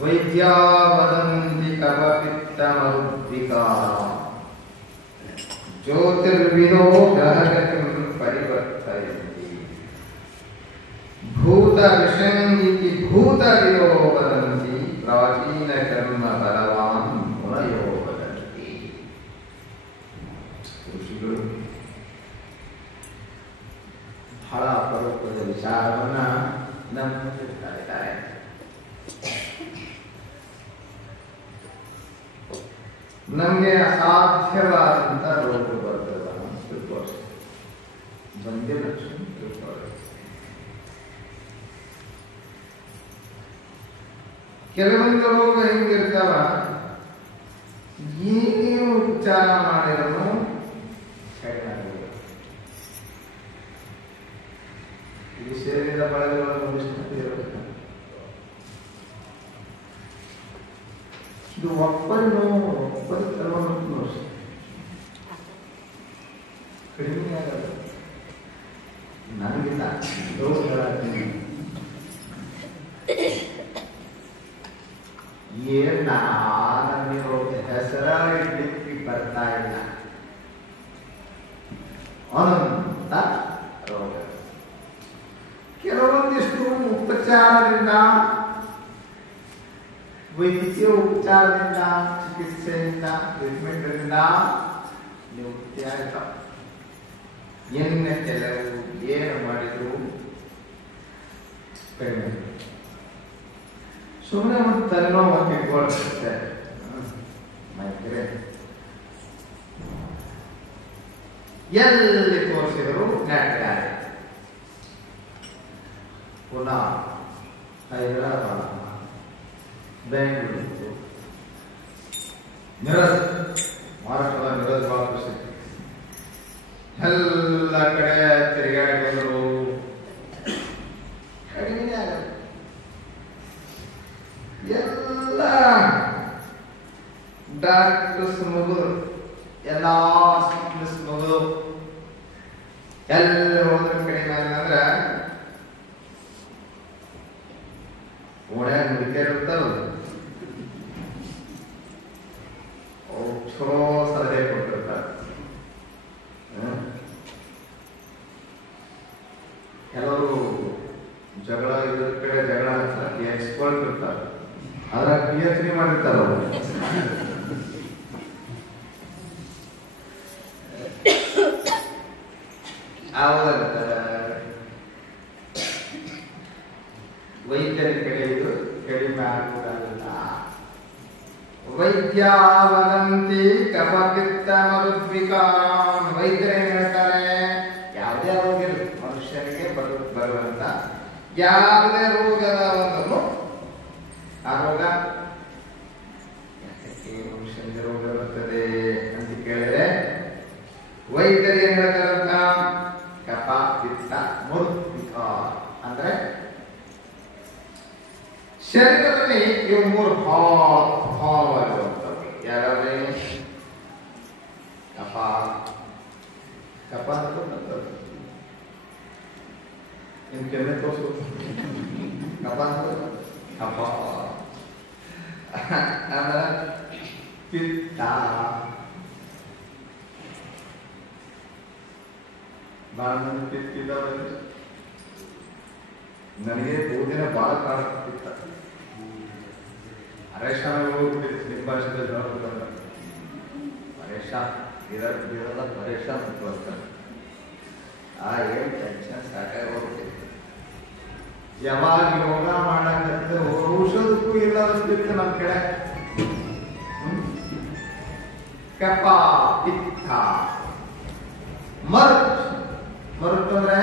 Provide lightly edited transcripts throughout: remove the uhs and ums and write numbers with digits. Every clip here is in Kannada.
ವೈದ್ಯಾ ವದಂತಿ ಕಪಪಿತ್ತಮರುದ್ವಿಕಾರ ಜ್ಯೋತಿರ್ವಿದೋ ಗ್ರಹಗತಿಂ ಪರಿವರ್ತಯಂತಿ ಭೂತ ವಿಷಂಗಿತಿ ಭೂತವಿದೋ ವದಂತಿ ಪ್ರಾಚೀನ ಕರ್ಮ ಬಲವಾನ್ ಮುನಯೋ ವದಂತಿ. ಋಷಿಗಳು ಬಹಳ ಅಪರೂಪದ ವಿಚಾರವನ್ನ ನಮ್ಮ ಮುಂದೆ ಇದ್ದಾರೆ. ನಮಗೆ ಅಸಾಧ್ಯವಾದಂತ ರೋಗ ಬರ್ತದ ಬಂದೇ ಲಕ್ಷಣ ಕೆಲವೊಂದು ರೋಗ ಹೆಂಗಿರ್ತಾವ, ಏನು ಉಪಚಾರ ಮಾಡಿದ್ರು ಕಡಿಮೆ ಆಗಿದೆ. ಇದು ಸೇರಿದ ಬಳಗಗಳನ್ನು ಇದು ಒಪ್ಪನ್ನು ಕೆಲವೊಂದು ಕಡಿಮೆ ಆಗಲ್ಲ. ನನಗಿಲ್ಲ ರೋಗಗಳಾಗ್ತೀನಿ ಏನಿರೋ ಹೆಸರ ಇಡ್ಲಿಕ್ಕೆ ಬರ್ತಾ ಇಲ್ಲ ಅನಂತ ರೋಗ. ಕೆಲವೊಂದಿಷ್ಟು ಉಪಚಾರದಿಂದ, ವೈದ್ಯಕೀಯ ಉಪಚಾರದಿಂದ, ಚಿಕಿತ್ಸೆಯಿಂದ, ಟ್ರೀಟ್ಮೆಂಟ್ರಿಂದ ನಿವೃತ್ತಿ ಆಯ್ತಾವ. ಎಣ್ಣೆ ಕೆಲವು ಏನು ಮಾಡಿದ್ರು ಕಡಿಮೆ. ಸುಮ್ಮನೆ ಒಂದು ತಲೆನೋವು ಕೊಡುತ್ತೆ ಮೈತ್ರಿ. ಎಲ್ಲಿ ತೋರಿಸಿದ್ರು ನೆಟ್ಟಾರೆ. ಪುನಃ ಹೈದರಾಬಾದ್, ಬೆಂಗಳೂರು, ಮಿರಜ್, ಮಹಾರಾಷ್ಟ್ರದ ಮಿರಜ್ ಬಹಳ ಪ್ರಸಿದ್ಧ. ಎಲ್ಲ ಕಡೆ ತಿರುಗಾಡಿದ್ರು ಕಡಿಮೆ ಆಗಲ್ಲ. ಎಲ್ಲ ಡಾಕ್ಟರ್ಸ್ ಮುಗಿದ್ರು, ಎಲ್ಲ ಹಾಸ್ಪಿಟಲ್ಸ್ ಮುಗಿದು ಎಲ್ಲ ಹೋದ್ರ ಕಡಿಮೆ ಅಂದ್ರೆ ಓಣ್ಯಾಗ ಮುರಿಕೆರು ಇರ್ತಾವ. ಅವು ಚಲೋ ಸಲಹೆ ಕೊಟ್ಟಿರ್ತಾರೆ. ಕೆಲವರು ಜಗಳ ಇದ್ರ ಕಡೆ ಜಗಳ ಎಕ್ಸ್ಪರ್ಟ್ ಇರ್ತಾರೆ, ಅದ್ರ PhD ಮಾಡಿರ್ತಾರ ಅವರು. ವೈದ್ಯರ ಕಡೆ ಇದು ಕಡಿಮೆ ಆಗುವುದಲ್ಲ. ವೈದ್ಯಾ ವದಂತಿ ಕಫಪಿತ್ತ ಮರುದ್ವಿಕಾರಾಂ. ವೈದ್ಯರು ಏನ್ ಹೇಳ್ತಾರೆ, ಯಾವುದೇ ರೋಗ ಮನುಷ್ಯನಿಗೆ ಬರುವಂತ ಯಾವುದೇ ರೋಗದ ಒಂದು ಆ ರೋಗ ಮನುಷ್ಯನಿಗೆ ರೋಗ ಬರ್ತದೆ ಅಂತ ಕೇಳಿದ್ರೆ ವೈದ್ಯರು ಏನ್ ಹೇಳ್ತಾರಂತ, ಕಫ ಪಿತ್ತ ಮರುದ್ವಿಕಾರ ಅಂದ್ರೆ ಶರೀರದಲ್ಲಿ ಇವು ಮೂರು ಭಾವವಾಗಿರುವಂಥದ್ದು. ಯಾವ್ಯಾವ್ರೆ? ಕಫ, ಕಫ ಅಂತ ನಿಮ್ ಕೆಮ್ಮೆ ತೋರಿಸು. ಕಫ ಅಂತ ಕಫ. ಆಮೇಲೆ ಪಿತ್ತ, ಬಹಳ ಮಂದಿ ಪಿತ್ತ ನನಗೆ ಬೋಧಿನ ಬಹಳ ಕಾಣಿಸ್ತಿತ್ತ. ಅರೇಶಾನ ಹೋಗ್ಬಿಟ್ಟಿತ್ತು ನಿಮ್ಮ ಭಾಷೆದಲ್ಲಿ ನೋಡ್ಬೇಕಂದ್ರೆ ಪರೇಶ ಇರಲ್ಲ ಪರೇಶ ಅಂತ ತೋರಿಸ್ತಾರೆ. ಏನು ಟೆನ್ಷನ್ ಸಾಕಾಗಿ ಹೋಗ್ಬಿಟ್ಟಿತ್ತು. ಯಾವಾಗ ಯೋಗ ಮಾಡಕ್ಕೆ ಔಷಧಕ್ಕೂ ಇಲ್ಲ ಅಂತಿತ್ತು ನಮ್ಮ ಕಡೆ. ಕಫ ಪಿತ್ತ ಮರುತ್ ಅಂದ್ರೆ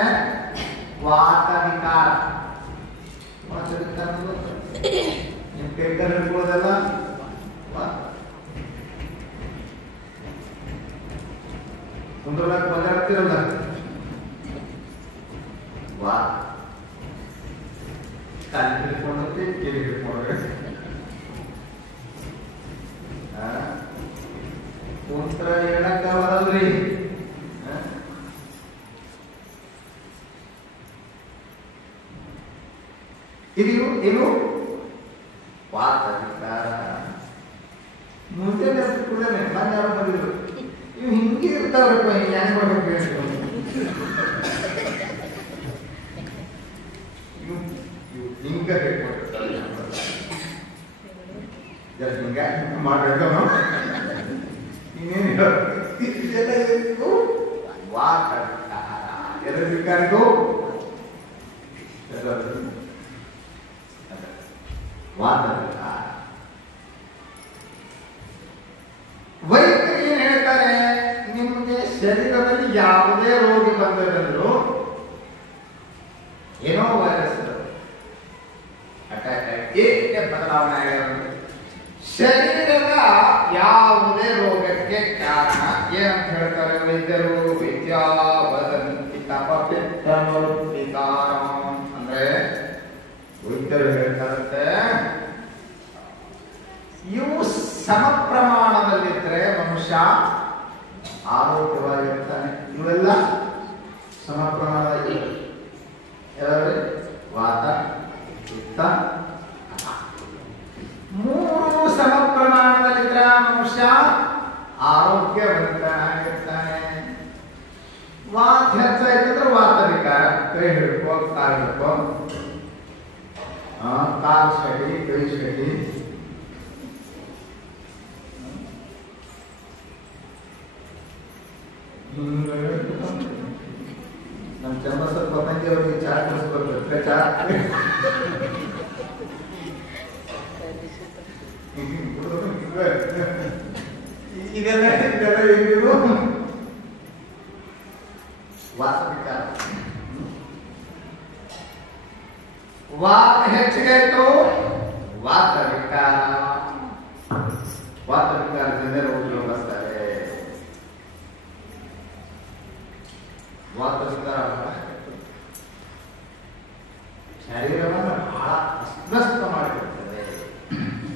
ವಾತ ವಿಕಾರ. ನಿಮ್ ಕೈ ಕಾಲು ಹಿಡ್ಕೊಳ್ಳೋದೆಲ್ಲ ಕುಂದ್ರದಾಗ ಬಂದಾಡ್ತಿರಲ್ಲ ವಾ ಕಾಲು ಹಿಡ್ಕೊಂಡಂತೆ ಕಿವಿ ಹಿಡ್ಕೊಂಡ್ರೆ ಕುಂತ್ರ ಹೇಳಕ್ಕ ಬರಲ್ರಿ. ಇದು ವಾತ ವಿಕಾರ. ಮುಂಜಾನೆ ಕೂಡ ನಾನು ಯಾರು ಬಂದಿದ್ರು ಇವು ಹಿಂಗೆ ಇರ್ತಾವ್ರಪ್ಪ, ಹಿಂಗೆ ಹೆಂಗ್ ಮಾಡ್ಬೇಕು ಹಿಂಗ ಹೇಳ್ಕೊಟ್ಟಿರ್ತಾರೆ. ಹಿಂಗ ಮಾಡ್ಬೇಕು ಇನ್ನೇನು ವಾತ ವಿಕಾರ. ಎದ್ರ ವಿಕಾರಕ್ಕೂ ವಾತ ವಿಕಾರ. ವೈದ್ಯರು ಏನ್ ಹೇಳ್ತಾರೆ, ನಿಮಗೆ ಶರೀರದಲ್ಲಿ ಯಾವುದೇ ರೋಗ ಬಂದಿರಲು ಏನೋ ವೈರಸ್ ಅಟ್ಯಾಕ್ ಆಗಿ ಬದಲಾವಣೆ ಆಗಿರೋದು ಶರೀರದ ಯಾವುದೇ ರೋಗಕ್ಕೆ ಕಾರಣ ಏನಂತ ಹೇಳ್ತಾರೆ ವೈದ್ಯರು? ವಿದ್ಯಾ ವದಂತಿ ತಪಪಿತ್ತ ಅಂದ್ರೆ ವೈದ್ಯರು ಹೇಳ್ತಾರಂತೆ ಇವು ಸಮ ಪ್ರಮಾಣದಲ್ಲಿದ್ರೆ ಮನುಷ್ಯ ಆರೋಗ್ಯವಾಗಿರ್ತಾನೆ. ಇವೆಲ್ಲ ಸಮ ಪ್ರಮಾಣದಲ್ಲಿ ವಾತ ಪಿತ್ತ ಮೂರು ಸಮ ಪ್ರಮಾಣದಲ್ಲಿದ್ರೆ ಮನುಷ್ಯ ಆರೋಗ್ಯವಂತನಾಗಿರ್ತಾನೆ. ವಾತ ಹೆಚ್ಚಾಯ್ತಂದ್ರೆ ವಾತ ವಿಕಾರ, ಕೈ ಹಿಡ್ಕೋ, ಕಾಲು ಹಿಡ್ಕೋ, ಕಾಲು ಶಡಿ, ಕೈ ಶಡಿ. ನಮ್ಮ ಚಂಬಸರ್ ಪತಂಗಿ ಅವರಿಗೆ ಚಾ ಕುಡಿಸ್ಬರ್ಬೇಕು. ಚಾ ಇದೆಲ್ಲ ಇದು ವಾತ ವಿಕಾರ. ವಾತ ಹೆಚ್ಚಿಗೆ ಆಯ್ತು, ವಾತ ವಿಕಾರ. ವಾತ ವಿಕಾರದಿಂದ ರೋಗಿಗಳು ಬರ್ತಾರೆ. ವಾತ ವಿಕಾರ ಶರೀರವನ್ನು ಬಹಳ ಅಸ್ವಸ್ಥ ಮಾಡಿಕೊಡ್ತದೆ.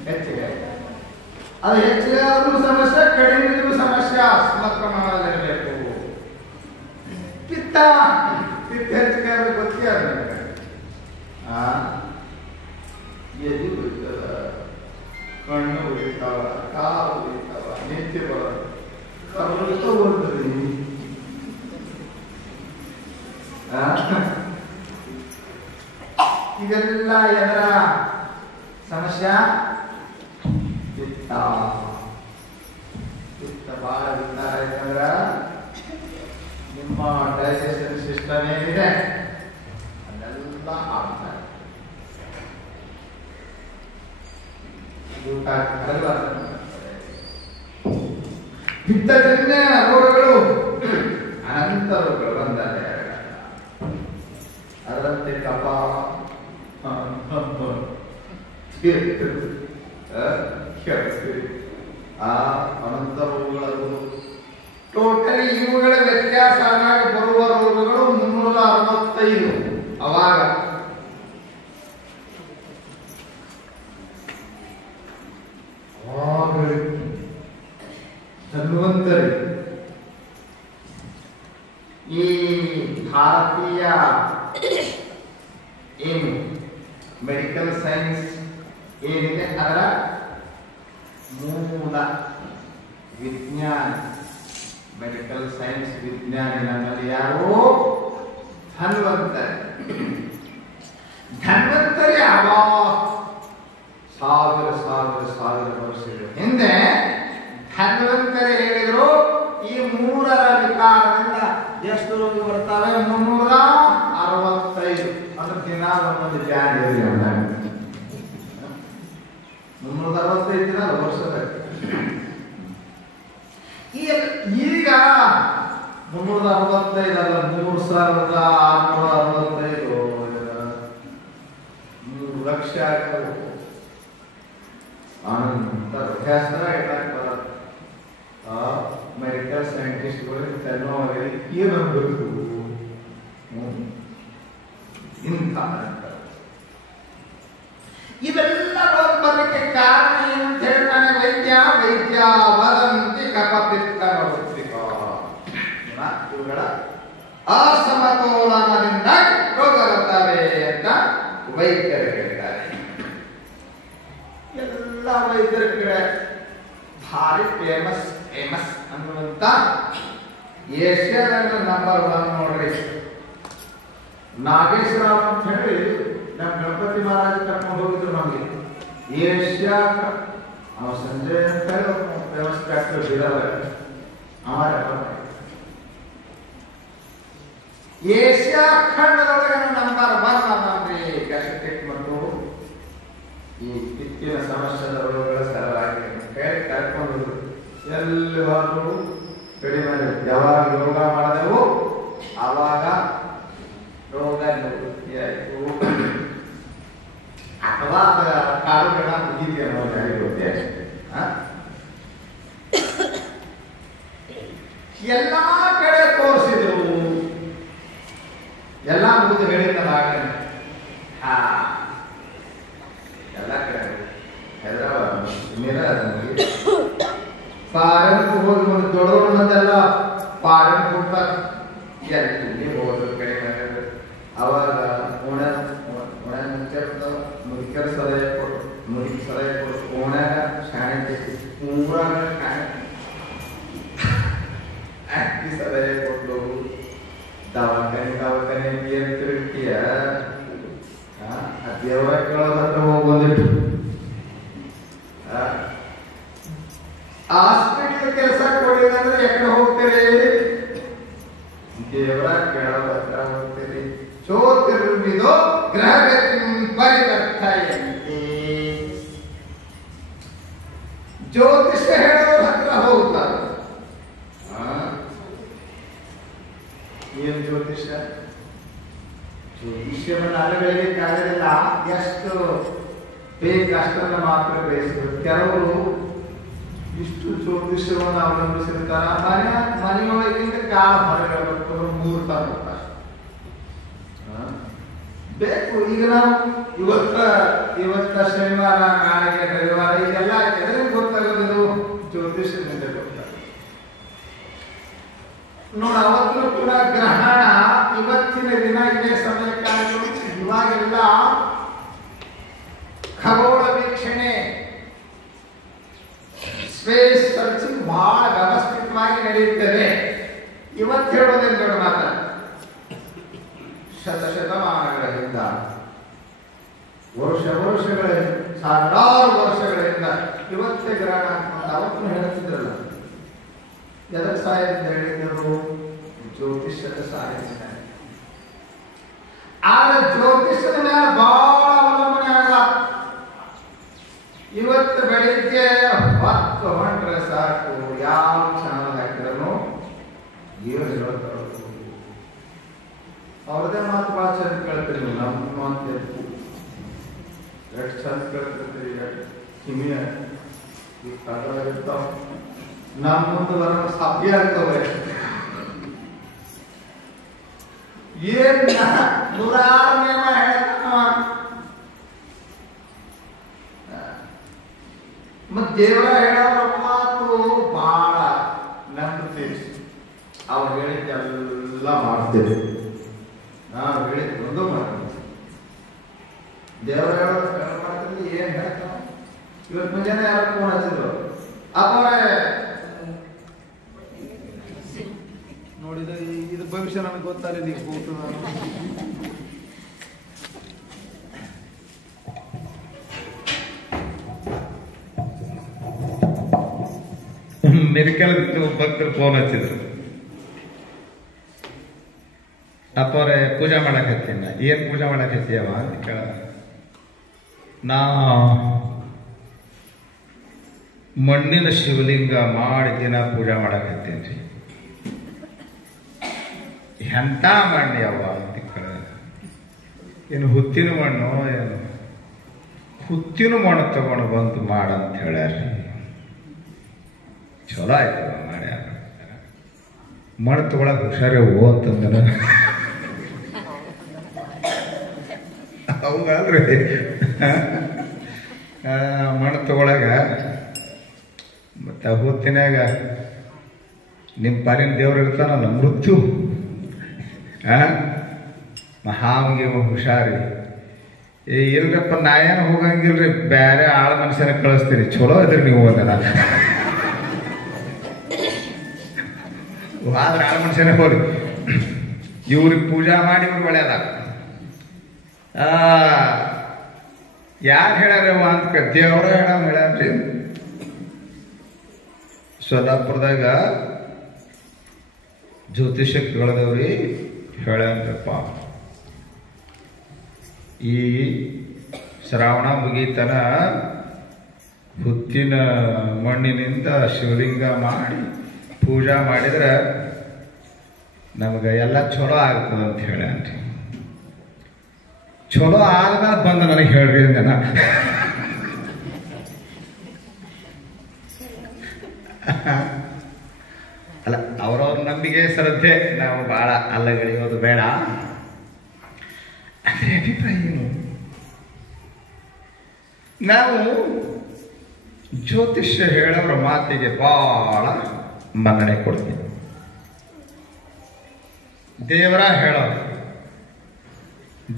ಹೆಚ್ಚಿಗೆ ಅದು ಹೆಚ್ಚಿಗೆ ಆದ್ರೂ ಸಮಸ್ಯೆ, ಕಡಿಮೆ ಇದ್ರೂ ಸಮಸ್ಯೆ, ಸಮ ಪ್ರಮಾಣದಲ್ಲಿರಬೇಕು. ಪಿತ್ತ ಪಿತ್ತ ಹೆಚ್ಚಿಗೆ ಆದ್ರೆ ಗೊತ್ತೇ ಅದ ಎದು ಉಳಿತದ, ಕಣ್ಣು ಉಳಿತಾವ, ಕಾಲು ಉಳಿತಾವ, ನಿತ್ಯ ಬರ್ತದೆ. ಇದೆಲ್ಲ ಎದರ ಸಮಸ್ಯೆ? ಪಿತ್ತ. ಪಿತ್ತ ಬಹಳ ವಿಚಾರ ಯಾಕಂದ್ರ ನಿಮ್ಮ ಡೈಜೆಷನ್ ಸಿಸ್ಟಮ್ ಏನಿದೆ ಅದೆಲ್ಲ ಆಗ್ತಾರೆ. ಊಟ ಪಿತ್ತಜನ್ಯ ರೋಗಗಳು ಅನಂತ ರೋಗಗಳು ಬಂದರೆ ಅದರಂತೆ ಕಫ, ಅನಂತ ರೋಗಗಳು. ಟೋಟಲಿ ಇವುಗಳ ವ್ಯತ್ಯಾಸ ಬರುವ ರೋಗಗಳು 365. ಅವಾಗ ಧನ್ವಂತರಿ ಈ ಭಾರತೀಯ ಏನು ಮೆಡಿಕಲ್ ಸೈನ್ಸ್ ಏನಿದೆ ಅದರ ಮೂಲ ವಿಜ್ಞಾನ, ಮೆಡಿಕಲ್ ಸೈನ್ಸ್ ವಿಜ್ಞಾನಿ ನಮ್ಮಲ್ಲಿ ಯಾರು? ಧನ್ವಂತರಿ. ಧನ್ವಂತರಿ ಸಾವಿರ ಸಾವಿರ ಸಾವಿರ ವರ್ಷಗಳ ಹಿಂದೆ ಧನ್ವಂತರಿ ಹೇಳಿದ್ರು ಈ ಮೂರರ ವಿಕಾರದಿಂದ ಎಷ್ಟು ರೋಗ ಬರ್ತವೆ? 365. ಅಂದ್ರೆ ದಿನ ಒಂದೊಂದು ಜಾನ್ ಇರಲಿ ಅಂತ 365 ದಿನ ವರ್ಷದಲ್ಲಿ. ಈಗ 365 ಅಲ್ಲ, 3665, 3 ಲಕ್ಷ ಅನಂತ ಹೆಸರ ಇಡಕ್ ಬರತ್ತೆ. ಮೆಡಿಕಲ್ ಸೈಂಟಿಸ್ಟ್ಗಳು ಏನಬೇಕು ಇಂಥ ಇವೆಲ್ಲ ಬರ್ಲಿಕ್ಕೆ ಕಾರಣ ಏನಂತ ಹೇಳ್ತಾನೆ ವೈದ್ಯ. ವೈದ್ಯ ವದಂತಿ ಕಫಪಿತ್ತ ಇವುಗಳ ಅಸಮತೋಲನದಿಂದ ರೋಗ ಬರ್ತವೆ ಅಂತ ವೈದ್ಯರು ಹೇಳ್ತಾರೆ. ವೈದ್ಯರ ಕಡೆ ಭಾರಿ ಫೇಮಸ್ ಅನ್ನುವಂತ ಏಷ್ಯಾದಾಗ ನಂಬರ್ 1 ನೋಡ್ರಿ ನಾಗೇಶ್ವರರಾವ್ ಅಂತ ಹೇಳಿ ನಮ್ಮ ಗಣಪತಿ ಮಹಾರಾಜ ಕರ್ಕೊಂಡು ಹೋಗಿದ್ರು ನಮಗೆ ಏಷ್ಯಾ ಅವ ಸಂಜಯ್ ಅಂತ ಹೇಳಿ ಫೇಮಸ್ ಡಾಕ್ಟರ್ ಬಿಡಲ್ಲ ಏಷ್ಯಾ ಖಂಡದೊಳಗೆ ನಂಬರ್ 1 ಅಂದ್ರೆ ಗ್ಯಾಸ್ಟ್ರಿಕ್ ಮತ್ತು ಈ ಪಿತ್ತಿನ ಸಮಸ್ಯೆದ ರೋಗಗಳ ಸಲುವಾಗಿ ಕೈ ಕರ್ಕೊಂಡು ಎಲ್ಲಿ ಹೋದ್ರು ಕಡಿಮೆ ಯಾವಾಗ ಯೋಗ ಮಾಡಿದೆವು ಆವಾಗ ರೋಗ ನಿವೃತ್ತಿಯಾಯಿತು ಅಥವಾ ಕಾಲುಗಳ ಮುಗಿದಿದೆ ಅನ್ನೋದು ಯಾರಿಗೊತ್ತೆ ಎಲ್ಲ ಕಡೆ ತೋರಿಸಿದ್ರು ಎಲ್ಲ ಮುಗಿದು ಹೇಳಿದ್ದಲ್ಲ ಎಲ್ಲ ಕಡೆ ಹೈದರಾಬಾದ್ ಫಾರಿನ್ ಹೋಗಿ ಒಂದು ದೊಡ್ಡದೆಲ್ಲ ಫಾರಿನ್ ಕೊಡ್ತಾರೆ ಎಲ್ಲಿ ಹೋದ್ರು ಕಡಿಮೆ ಅವಾಗ ಮುದುಕರ ಸಲಹೆ ಕೊಟ್ಟು ಓಣ್ಯಾಗ ಶಾಣೆ ಊರಾಗ ಅಕ್ಕಿ ಸಲಹೆ ಕೊಟ್ಟು ದವಾಖಾನೆ ಏನು ತಿರುಗ್ತೀಯ ದೇವರ ಕೇಳೋದತ್ರ ಹೋಗೋದಿಟ್ಟು ಹಾಸ್ಪಿಟಲ್ ಕೆಲಸ ಕೊಡಿದ್ರೆ ಎಕಡೆ ಹೋಗ್ತೀರಿ ದೇವರ ಕೇಳೋದತ್ರ ಹೋಗ್ತೀರಿ ಚೋತಿರುವಿದೋ ಗ್ರಹಗತಿ ಪರಿವರ್ತಯಂತೆ ಜ್ಯೋತಿಷ್ಯ ಹೇಳೋದ್ರ ಹತ್ರ ಹೋಗ್ತಾರೆ ಏನು ಜ್ಯೋತಿಷ್ಯ ಜ್ಯೋತಿಷ್ಯವನ್ನು ಅಲಗಲಿಕ್ಕಾಗಲಿಲ್ಲ ಎಷ್ಟು ಬೇಕು ಅಷ್ಟನ್ನು ಮಾತ್ರ ಬಯಸಿದ್ರು ಕೆಲವರು ಇಷ್ಟು ಜ್ಯೋತಿಷ್ಯವನ್ನು ಅವಲಂಬಿಸಿರ್ತಾರ ಮನೆಯೊಳಗಿಂದ ಕಾಲ ಹೊರಗಬೇಕು ಮುಹೂರ್ತ ಬರ್ತಾರೆ ಬೇಕು ಈಗ ನಾವು ಇವತ್ತ ಶನಿವಾರ ನಾಳೆಗೆ ರವಿವಾರ ಇದೆಲ್ಲ ಎದರಿಂದ ಗೊತ್ತಾಗೋದು ಜ್ಯೋತಿಷ್ಯದಿಂದ ಗೊತ್ತಾಗ ನೋಡ ಅವತ್ತು ಕೂಡ ಗ್ರಹಣ ಇವತ್ತಿನ ದಿನ ಇದೇ ಸಮಯಕ್ಕಾಗಿ ಇವಾಗೆಲ್ಲ ಖಗೋಳ ವೀಕ್ಷಣೆ ಸ್ಪೇಸ್ ಸರ್ಚಿಂಗ್ ಬಹಳ ವ್ಯವಸ್ಥಿತವಾಗಿ ನಡೆಯುತ್ತದೆ ಇವತ್ತು ಹೇಳೋದೇನು ದೊಡ್ಡ ಮಾತ ಶತಮಾನಗಳಿಂದ ವರ್ಷಗಳ ಸಾವಿರಾರು ವರ್ಷಗಳಿಂದ ಇವತ್ತೇ ಗ್ರಹಣ ಅಂತ ಅವತ್ತು ಹೇಳ್ತಿದ್ರಲ್ಲ ಎದರ ಸಹಾಯದಿಂದ ಹೇಳಿದರು ಜ್ಯೋತಿಷ್ಯದ ಸಹಾಯದಿಂದ ಆದ್ರೆ ಜ್ಯೋತಿಷ್ಯದ ಮೇಲೆ ಬಹಳ ಅವಲಂಬನೆ ಆಗ ಇವತ್ತು ಬೆಳಿಗ್ಗೆ ಹೊತ್ತು ಹೊಂಟ್ರೆ ಸಾಕು ಯಾವ ಚಾನಲ್ ಹಾಕಿದ್ರು ಏನು ಹೇಳ್ತಾರೆ ಅವ್ರದೇ ಮಾತು ಭಾಳ ಚಂದ ಕೇಳ್ತೀರಿ ನೀವು ನಮ್ಮ ಮಾತು ಎಷ್ಟು ಚಂದ ಕೇಳ್ತಿರ್ತೀರಿ ಕಿಮಿಯ ಈ ಕಡಲಿರ್ತಾವ ನಮ್ಮ ಮುಂದೆ ಬರೋ ಸಾಧ್ಯ ಆಗ್ತವೆ ಏನ್ 106 ನಿಯಮ ಹೇಳ್ತಾನ ಮತ್ ದೇವರ ಹೇಳೋರ ಮಾತು ಬಹಳ ನಂಬ್ತೀವಿ ಅವ್ರು ಹೇಳಿದ್ದೆಲ್ಲ ಮಾಡ್ತೇವೆ ನಾವು ಹೇಳಿದ್ ಒಂದು ಮಾಡ್ತೀವಿ ದೇವರ ಹೇಳೋರು ಮಾಡ್ತೀವಿ ಏನ್ ಹೇಳ್ತಾವ ಇವತ್ತು ಮುಂಜಾನೆ ಯಾರು ಫೋನ್ ಹಚ್ಚಿದ್ರು ಅವರೇ ನೋಡಿದ ಇದು ಭವಿಷ್ಯ ನಮಗೆ ಗೊತ್ತಾಗಲಿಲ್ಲ ಈಗ ಹೋಗ್ತದ ಮೆಡಿಕಲ್ ಭಕ್ತರು ಫೋನ್ ಹಚ್ಚಿದ್ರು ಅಪ್ಪವ್ರೆ ಪೂಜೆ ಮಾಡಕತ್ತೀನಿ ಏನ್ ಪೂಜೆ ಮಾಡಕತ್ತೀಯವ ಅಂತ ಕೇಳ ನಾ ಮಣ್ಣಿನ ಶಿವಲಿಂಗ ಮಾಡಿ ದಿನ ಪೂಜೆ ಮಾಡಕತ್ತೀನಿ ಎಂತ ಮಣ್ಣಿ ಅವ ಅಂತ ಕೇಳ ಏನು ಹುತ್ತಿನ ಮಣ್ಣು ಏನು ಹುತ್ತಿನ ಮಣ್ಣು ತಗೊಂಡು ಬಂದು ಮಾಡಂತ ಹೇಳ್ಯಾರ ಚಲೋ ಆಯ್ತು ಮಾಡ್ಯಾರ ಮಣ್ಣು ತಗೊಳಕ್ ಹುಷಾರೇ ಹೋ ಅಂತಂದ ಹೌದಲ್ರಿ ಮಣ್ಣು ತಗೊಳಗ ಮತ್ತು ಹುತ್ತಿನಾಗ ನಿಮ್ಮ ಪಾಲಿನ ದೇವ್ರು ಇರ್ತಾನಲ್ಲ ಮೃತ್ಯು, ಮಹಾಂಗೆ ಹುಷಾರಿ ಇಲ್ರಪ್ಪ ನಾ ಏನು ಹೋಗಂಗಿಲ್ರಿ, ಬೇರೆ ಆಳ ಮನುಷ್ಯನ ಕಳಿಸ್ತೀರಿ, ಚಲೋ ಇದ್ರಿ ನೀವು ಅಂದ. ಆದ್ರೆ ಆಳ ಮನುಷ್ಯನೇ ಹೋರಿ, ಇವ್ರಿಗೆ ಪೂಜಾ ಮಾಡಿ ಇವ್ರು ಒಳ್ಳೆಯದ. ಯಾರು ಹೇಳ್ಯಾರವ ಅಂತ ದೇವ್ರ ಹೇಳ್ಯಾರ್ರಿ. ಸೋಲಾಪುರದಾಗ ಜ್ಯೋತಿಷಕ್ಕೆ ಕೇಳಿದವ್ರಿ, ಹೇಳ್ಯಾರಪ್ಪ ಈ ಶ್ರಾವಣ ಮುಗೀತನ ಹುತ್ತಿನ ಮಣ್ಣಿನಿಂದ ಶಿವಲಿಂಗ ಮಾಡಿ ಪೂಜಾ ಮಾಡಿದ್ರೆ ನಮಗೆ ಎಲ್ಲ ಚಲೋ ಆಗ್ತದೆ ಅಂತ ಹೇಳ್ಯಾನ್ರಿ. ಚಲೋ ಆದ್ಮೇಲೆ ಬಂದ ನನಗೆ ಹೇಳ್ರಿ ಅಂದನ. ಅಲ್ಲ, ಅವ್ರವ್ರ ನಂಬಿಕೆ ಶ್ರದ್ಧೆ, ನಾವು ಬಹಳ ಅಲ್ಲಗಳೆಯೋದು ಬೇಡ. ಅಂದ್ರೆ ಅಭಿಪ್ರಾಯ ಏನು? ನಾವು ಜ್ಯೋತಿಷ್ಯ ಹೇಳೋರ ಮಾತಿಗೆ ಬಹಳ ಮನ್ನಣೆ ಕೊಡ್ತೀವಿ. ದೇವರ ಹೇಳೋರು,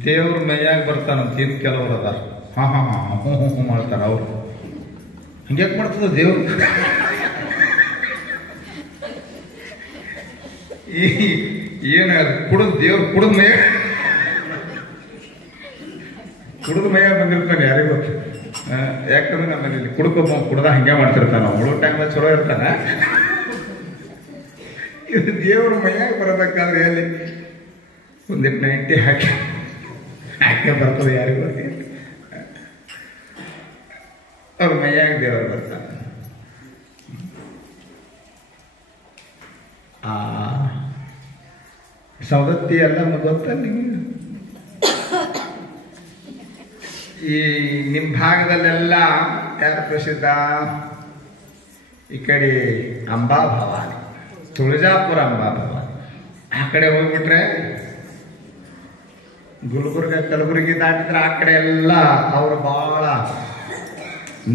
ದೇವ್ರ ಮೈಯಾಗ ಬರ್ತಾನಂತ ಇನ್ನು ಕೆಲವ್ರು ಅದಾರ, ಹಾ ಹಾ ಹಾ ಹ್ಞೂ ಹ್ಞೂ ಹ್ಞೂ ಮಾಡ್ತಾರ. ಅವ್ರು ಹಂಗ್ಯಾಕೆ ಮಾಡ್ತದ ದೇವ್ರು? ಏನು ಅದು ಕುಡಿದು ದೇವ್ರು ಕುಡಿದ ಮೈಯ ಬಂದಿರ್ತಾನೆ, ಯಾರಿಗೂ ಗೊತ್ತು. ಯಾಕಂದ್ರೆ ನಮ್ಮಲ್ಲಿ ಕುಡ್ಕೊಬ್ಬ ಕುಡ್ದ ಹಂಗೆ ಮಾಡ್ತಿರ್ತಾನ, ಉಳೋ ಟೈಮ್ದಾಗ ಚಲೋ ಇರ್ತಾನ. ಇದು ದೇವ್ರ ಮೈಯಾಗ ಬರಬೇಕಾದ್ರೆ ಎಲ್ಲಿ ಒಂದಿಟ್ಟು 90 ಹಾಕಿ ಬರ್ತದೆ, ಯಾರಿಗೂ ಗೊತ್ತಿ. ಅವ್ರ ಮೈಯಾಗ ದೇವರು ಬರ್ತಾನೆ. ಸವದತ್ತಿ ಎಲ್ಲ ಗೊತ್ತ ನಿಮಗೆ? ಈ ನಿಮ್ಮ ಭಾಗದಲ್ಲೆಲ್ಲ ಯಾರು ಪ್ರಸಿದ್ಧ? ಈ ಕಡೆ ಅಂಬಾ ಭವಾನಿ, ತುಳಜಾಪುರ ಅಂಬಾ ಭವಾನಿ. ಆ ಕಡೆ ಹೋಗ್ಬಿಟ್ರೆ ಗುಲ್ಬರ್ಗ ಕಲಬುರಗಿ ದಾಟಿದ್ರೆ ಆ ಕಡೆ ಎಲ್ಲ ಅವರು ಬಹಳ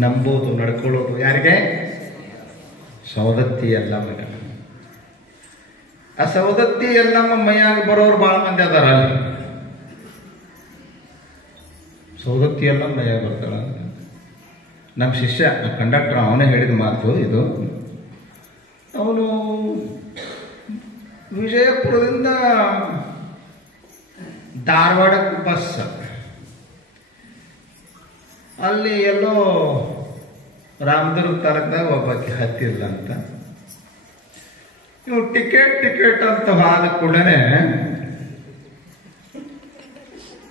ನಂಬೋದು ನಡ್ಕೊಳ್ಳೋದು ಯಾರಿಗೆ? ಸವದತ್ತಿ ಎಲ್ಲಮ್ಮಗ. ಆ ಸವದತ್ತಿ ಎಲ್ಲಮ್ಮ ಮೈಯಾಗ ಬರೋರು ಭಾಳ ಮಂದಿ ಅದಾರ ಅಲ್ಲಿ. ಸವದತ್ತಿ ಎಲ್ಲ ಮೈಯಾಗ ಬರ್ತಾಳ. ನಮ್ಮ ಶಿಷ್ಯ ಕಂಡಕ್ಟರ್ ಅವನೇ ಹೇಳಿದ ಮಾತು ಇದು. ಅವನು ವಿಜಯಪುರದಿಂದ ಧಾರವಾಡಕ್ಕೆ ಬಸ್, ಅಲ್ಲಿ ಎಲ್ಲೋ ರಾಮದುರ್ಗ ತಾಲೂಕ್ದಾಗ ಒಬ್ಬಕ್ಕೆ ಹತ್ತಿಲ್ಲ ಅಂತ. ಇವು ಟಿಕೆಟ್ ಅಂತ ಆದ ಕೂಡಲೇ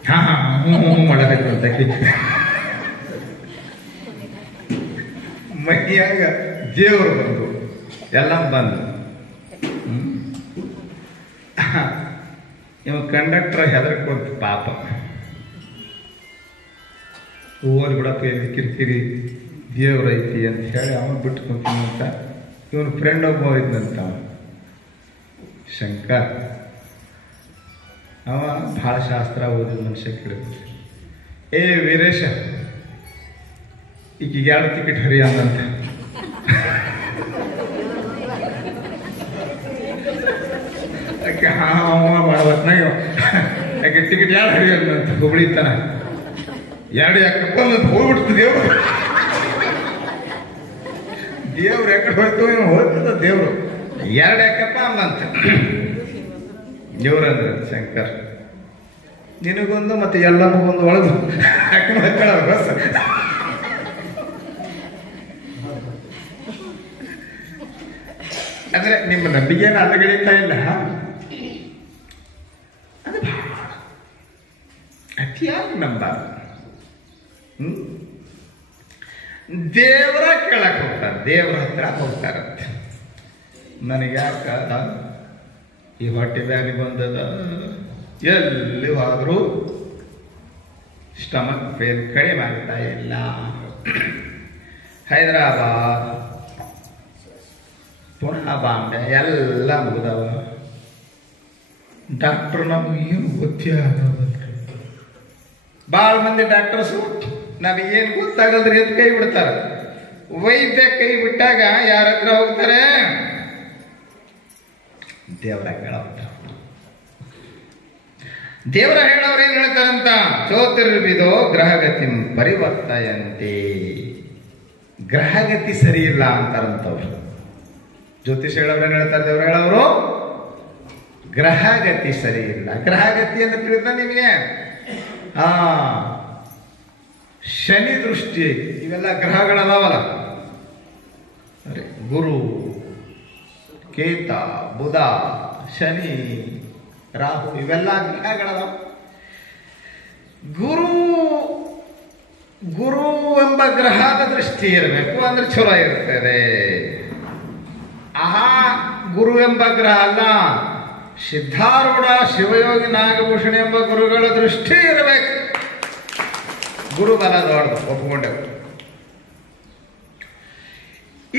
ಹಾ ಹ್ಞೂ ಮಾಡಬೇಕು ಅಂತ ಮೈಯಾಗ ದೇವರು ಬಂದು ಎಲ್ಲ ಬಂದು ಇವ ಕಂಡಕ್ಟರ್ ಹೆದರ್ಕೊಂತ ಪಾಪ, ಹೋಗಿ ಬಿಡಪ್ಪ ಎಲ್ಲಿ ಕಿರಿಕಿರಿ, ದೇವ್ರೈತಿ ಅಂತ ಹೇಳಿ ಅವನು ಬಿಟ್ಟು ಕುಂತೀನಿ ಅಂತ. ಇವನು ಫ್ರೆಂಡ್ ಒಬ್ಬ ಇದ್ದಂತ ಶಂಕರ್, ಅವ ಭಾಳ ಶಾಸ್ತ್ರ ಓದಿದ ಮನುಷ್ಯ. ಕೇಳಿದ್ರು, ಏ ವೀರೇಶ, ಈಗ 2 ಟಿಕೆಟ್ ಹರಿ ಅಂದಂತ. ಯಾಕೆ ಮಾಡ್ಬತ್ನಾಗ ಯಾಕೆ ಟಿಕೆಟ್ 2 ಹರಿ ಅಂದಂತ. ಹುಬ್ಳಿ ತನ 2 ಯಾಕಪ್ಪ ಅಂತ ಹೋಗ್ಬಿಡ್ತು ದೇವ್ರು. ದೇವ್ರು ಯಾಕಡೆ ಹೋಯ್ತು ಏನು ಹೋಗ್ತದ ದೇವ್ರು. 2 ಯಾಕಪ್ಪ ಅಂದಂತ. ದೇವ್ರಂದ್ರೆ ಶಂಕರ್, ನಿನಗೊಂದು ಮತ್ತೆ ಎಲ್ಲಮಗೊಂದು ಒಳಗು ಹಾಕಳ ಬಸ್. ಅಂದ್ರೆ ನಿಮ್ಮ ನಂಬಿಕೆಯನ್ನು ಅಲ್ಲಗಳಿತಾ ಇಲ್ಲ. ಅದು ಅತಿಯಾಗಿ ನಂಬಾರ್ದು. ದೇವರ ಕೇಳಕ್ ಹೋಗ್ತಾರೆ, ದೇವ್ರ ಹತ್ರ ಹೋಗ್ತಾರಂತೆ. ನನಗ್ಯಾಕ ಈ ಹೊಟ್ಟೆ ಬ್ಯಾನಿ ಬಂದದ, ಎಲ್ಲಿ ಹೋದರೂ ಸ್ಟಮಕ್ ಪೇನ್ ಕಡಿಮೆ ಆಗ್ತಾ ಇಲ್ಲ. ಹೈದರಾಬಾದ್, ಪುನಃ ಬಾಂಬೆ ಎಲ್ಲ ಮುಗಿದವ. ಡಾಕ್ಟರ್ ನಮ್ಗೆ ಏನು ಗೊತ್ತೇ ಆಗೋದಲ್ರಿ. ಭಾಳ ಮಂದಿ ಡಾಕ್ಟರ್ಸು ನಮಗೇನು ಗೊತ್ತಾಗಲ್ರಿ ಅಂತ ಕೈ ಬಿಡ್ತಾರೆ. ವೈದ್ಯ ಕೈ ಬಿಟ್ಟಾಗ ಯಾರ ಹತ್ರ ಹೋಗ್ತಾರೆ? ದೇವರ ಕೇಳ. ದೇವರ ಹೇಳೋರು ಏನ್ ಹೇಳ್ತಾರಂತ, ಜ್ಯೋತಿರ್ವಿದೋ ಗ್ರಹಗತಿ ಪರಿವರ್ತಯಂತೆ. ಗ್ರಹಗತಿ ಸರಿ ಇಲ್ಲ ಅಂತಾರಂತವ್ರು. ಜ್ಯೋತಿಷ ಹೇಳೋರು ಏನ್ ಹೇಳ್ತಾರೆ, ದೇವ್ರು ಹೇಳೋರು ಗ್ರಹಗತಿ ಸರಿ ಇಲ್ಲ. ಗ್ರಹಗತಿ ಅಂತ ತಿಳಿದ ನಿಮಗೆ ಶನಿ ದೃಷ್ಟಿ ಇವೆಲ್ಲ ಗ್ರಹಗಳದಾವಲ್ಲ, ಗುರು, ಕೇತ, ಬುಧ, ಶನಿ, ರಾಹು ಇವೆಲ್ಲ ಗ್ರಹಗಳದಾವ. ಗುರು ಎಂಬ ಗ್ರಹದ ದೃಷ್ಟಿ ಇರಬೇಕು, ಅಂದ್ರೆ ಚಲೋ ಇರ್ತದೆ. ಆಹಾ, ಗುರು ಎಂಬ ಗ್ರಹ ಅಲ್ಲ, ಸಿದ್ಧಾರೂಢ ಶಿವಯೋಗಿ ನಾಗಭೂಷಣ ಎಂಬ ಗುರುಗಳ ದೃಷ್ಟಿ ಇರಬೇಕು. ಗುರುಬಲ ದೊಡ್ಡದು, ಒಪ್ಪಿಕೊಂಡೆವು.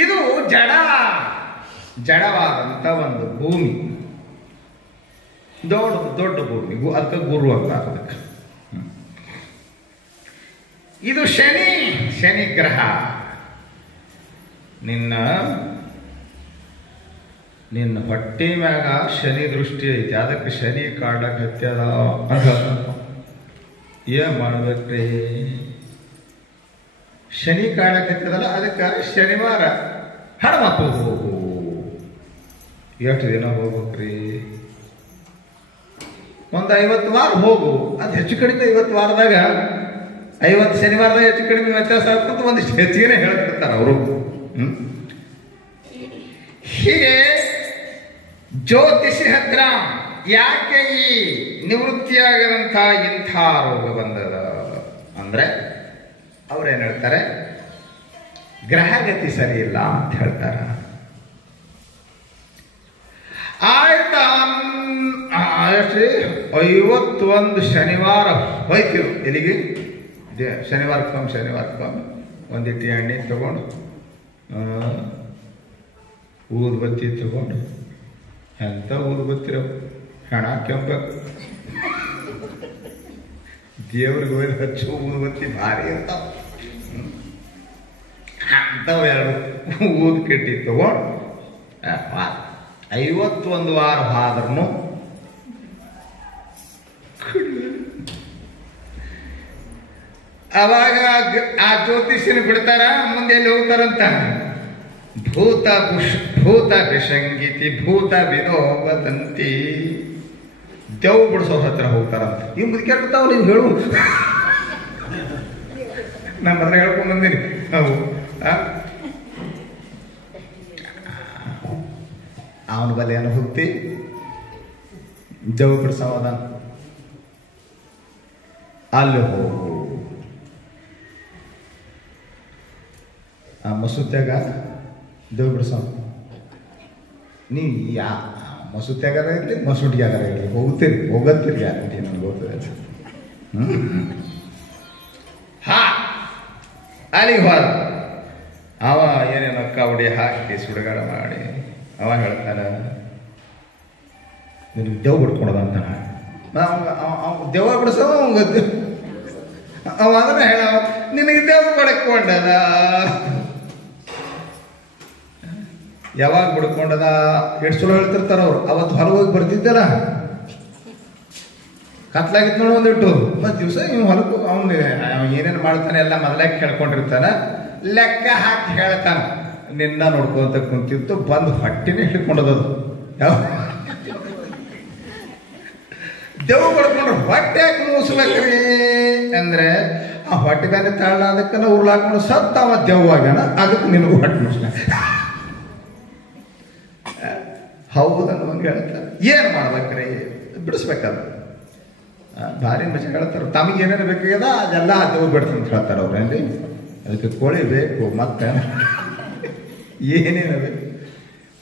ಇದು ಜಡವಾದಂತ ಒಂದು ಭೂಮಿ, ದೊಡ್ಡ ಭೂಮಿ, ಅದಕ್ಕೆ ಗುರು ಅಂತ ಅದಕ್ಕೆ. ಇದು ಶನಿ ಗ್ರಹ. ನಿನ್ನ ಹೊಟ್ಟೆ ಮ್ಯಾಗ ಶನಿ ದೃಷ್ಟಿ ಐತಿ, ಅದಕ್ಕೆ ಶನಿ ಕಾಡಕ್ ಹತ್ಯದ ಅಂತ ಏನ್ ಮಾಡ್ಬೇಕ್ರಿ? ಶನಿ ಕಾಡಕ್ ಹತ್ಯದಲ್ಲ, ಅದಕ್ಕೆ ಶನಿವಾರ ಹಣಮಕ್ಕಳು ಹೋಗು. ಎಷ್ಟು ದಿನ ಹೋಗ್ಬೇಕ್ರಿ? ಒಂದು 50 ವಾರ ಹೋಗು. ಅದು ಹೆಚ್ಚು ಕಡಿಮೆ 50 ವಾರದಾಗ 50 ಶನಿವಾರದಾಗ ಹೆಚ್ಚು ಕಡಿಮೆ ವ್ಯತ್ಯಾಸ ಆಗ್ತದೆ, ಒಂದಿಷ್ಟು ಹೆಚ್ಚಿಗೆ ಹೇಳ್ತಿರ್ತಾರೆ ಅವರು. ಹೀಗೆ ಜ್ಯೋತಿಷಿ ಹತ್ರ ಯಾಕೆ ಈ ನಿವೃತ್ತಿಯಾಗದಂಥ ಇಂಥ ರೋಗ ಬಂದದ ಅಂದ್ರೆ ಅವ್ರೇನ್ ಹೇಳ್ತಾರೆ, ಗ್ರಹಗತಿ ಸರಿ ಇಲ್ಲ ಅಂತ ಹೇಳ್ತಾರೆ. ಆಯ್ತಾ, 51 ಶನಿವಾರ ಹೋಯ್ತಿರು ಎಲ್ಲಿಗೆ? ಶನಿವಾರಕ್ಕೊಮ್ಮೆ ಒಂದಿಟ್ಟು ಎಣ್ಣೆ ತಗೊಂಡು, ಊದುಬತ್ತಿ ತಗೊಂಡು, ಎಂತ ಊದುಬತ್ತಿರ ಹೆಣ ಕೆಂಪಬೇಕು, ದೇವ್ರಿಗೆ ಹೋಗಿ ಹಚ್ಚು ಊದುಬತ್ತಿ ಭಾರಿ ಇರ್ತಾವ. ಅಂಥವು 2 ಊದು ಕೆಟ್ಟಿ ತಗೊಂಡು 51 ವಾರ ಆದ್ರೂ ಅವಾಗ ಆ ಜ್ಯೋತಿಷ್ಯನ ಬಿಡ್ತಾರ. ಮುಂದೆ ಎಲ್ಲಿ ಹೋಗ್ತಾರಂತ, ಭೂತ ವಿಷಂಗಿತಿ ಭೂತ ವಿನೋವದಂತಿ, ದೇವ್ ಬಿಡಿಸೋರ್ ಹತ್ರ ಹೋಗ್ತಾರಂತ. ಇವ್ ಮುದ್ಕಿರ್ತಾವ, ನೀವು ಹೇಳು, ನಮ್ಮ ಹತ್ರ ಹೇಳ್ಕೊಂಡ್ ಬಂದೀನಿ. ನಾವು ಅವನ ಬಲ್ಲಿ ಏನೋ ಹೋಗ್ತಿ, ದೇವ್ ಬಿಡಿಸೋದ, ಅಲ್ಲಿ ಹೋಗು. ಆ ಮಸೂತ್ಯಾಗ ದೇವ್ ಬಿಡಿಸೋ, ನೀ ಮಸೂತ್ಯಾಗಾರ ಇರಲಿ ಮಸೂಟಿಯಾಗಾರ ಇರಲಿ ಹೋಗತ್ತೀರಿ ಯಾರು ನನಗೆ ಗೊತ್ತದೆ. ಅಲ್ಲಿಗೆ ಹೋದ. ಅವ ಏನೇನು ಕಬಡ್ಡಿ ಹಾಕಿ ಸುಡುಗಾಡ ಮಾಡಿ ಅವ ಹೇಳ್ತಾನ, ನಿನಗೆ ದೇವ್ ಬಿಡ್ಕೊಡೋದ ಅಂತ. ದೇವ ಬಿಡಿಸೋ ಅವ ಅದನ್ನ ಹೇಳ, ನಿನಗೆ ದೇವ್ ಬಡ್ಕೊಂಡದ. ಯಾವಾಗ ಬಿಡ್ಕೊಂಡದ? ಎಷ್ಟು ಚಲೋ ಹೇಳ್ತಿರ್ತಾರ ಅವ್ರು. ಅವತ್ತು ಹೊಲಗೋಗಿ ಬರ್ತಿದ್ದಲ್ಲ, ಕತ್ಲಾಗಿತ್ತು ನೋಡು ಒಂದಿಟ್ಟು. ಮತ್ ದಿವಸ ಇವ್ ಹೊಲಕ್ಕೂ ಅವ್ನು ಏನೇನು ಮಾಡ್ತಾನೆ ಎಲ್ಲ ಮೊದಲಾಗಿ ಕೇಳ್ಕೊಂಡಿರ್ತಾನ. ಲೆಕ್ಕ ಹಾಕಿ ಹೇಳ್ತಾನ, ನಿನ್ನ ನೋಡ್ಕೊಂತ ಕುಂತಿತ್ತು, ಬಂದು ಹೊಟ್ಟಿನೇ ಹಿಡ್ಕೊಂಡದದು. ಯಾವ ದೇವ್ ಬಡ್ಕೊಂಡ್ರೆ ಹೊಟ್ಟೆ ಯಾಕೆ ಮೂಸ್ಬೇಕ್ರಿ ಅಂದ್ರೆ, ಆ ಹೊಟ್ಟೆ ಮೇಲೆ ತಾಳ ಅದಕ್ಕೆಲ್ಲ ಉರುಳಾಕೊಂಡು ಸತ್ತ ಅವ ದೆವ್ವಾಗ್ಯಾನ, ಅದಕ್ಕೆ ನಿನಗೂ ಹೊಟ್ಟೆ ಮುಸ್ಲ. ಹೌದನ್ನುವಂಗೆ ಹೇಳ್ತಾರೆ. ಏನ್ ಮಾಡ್ಬೇಕ್ರಿ? ಬಿಡಿಸ್ಬೇಕಾದ್ರೆ ಭಾರಿ ಮಜಾ ಹೇಳ್ತಾರೆ. ತಮಗೆ ಏನೇನು ಬೇಕಾಗ್ಯದ ಅದೆಲ್ಲ ದೇವ್ ಬಿಡ್ತಂತ ಹೇಳ್ತಾರೆ ಅವ್ರೇನ್ರಿ. ಅದಕ್ಕೆ ಕೋಳಿ ಬೇಕು, ಮತ್ತೆ ಏನೇನು ಬೇಕು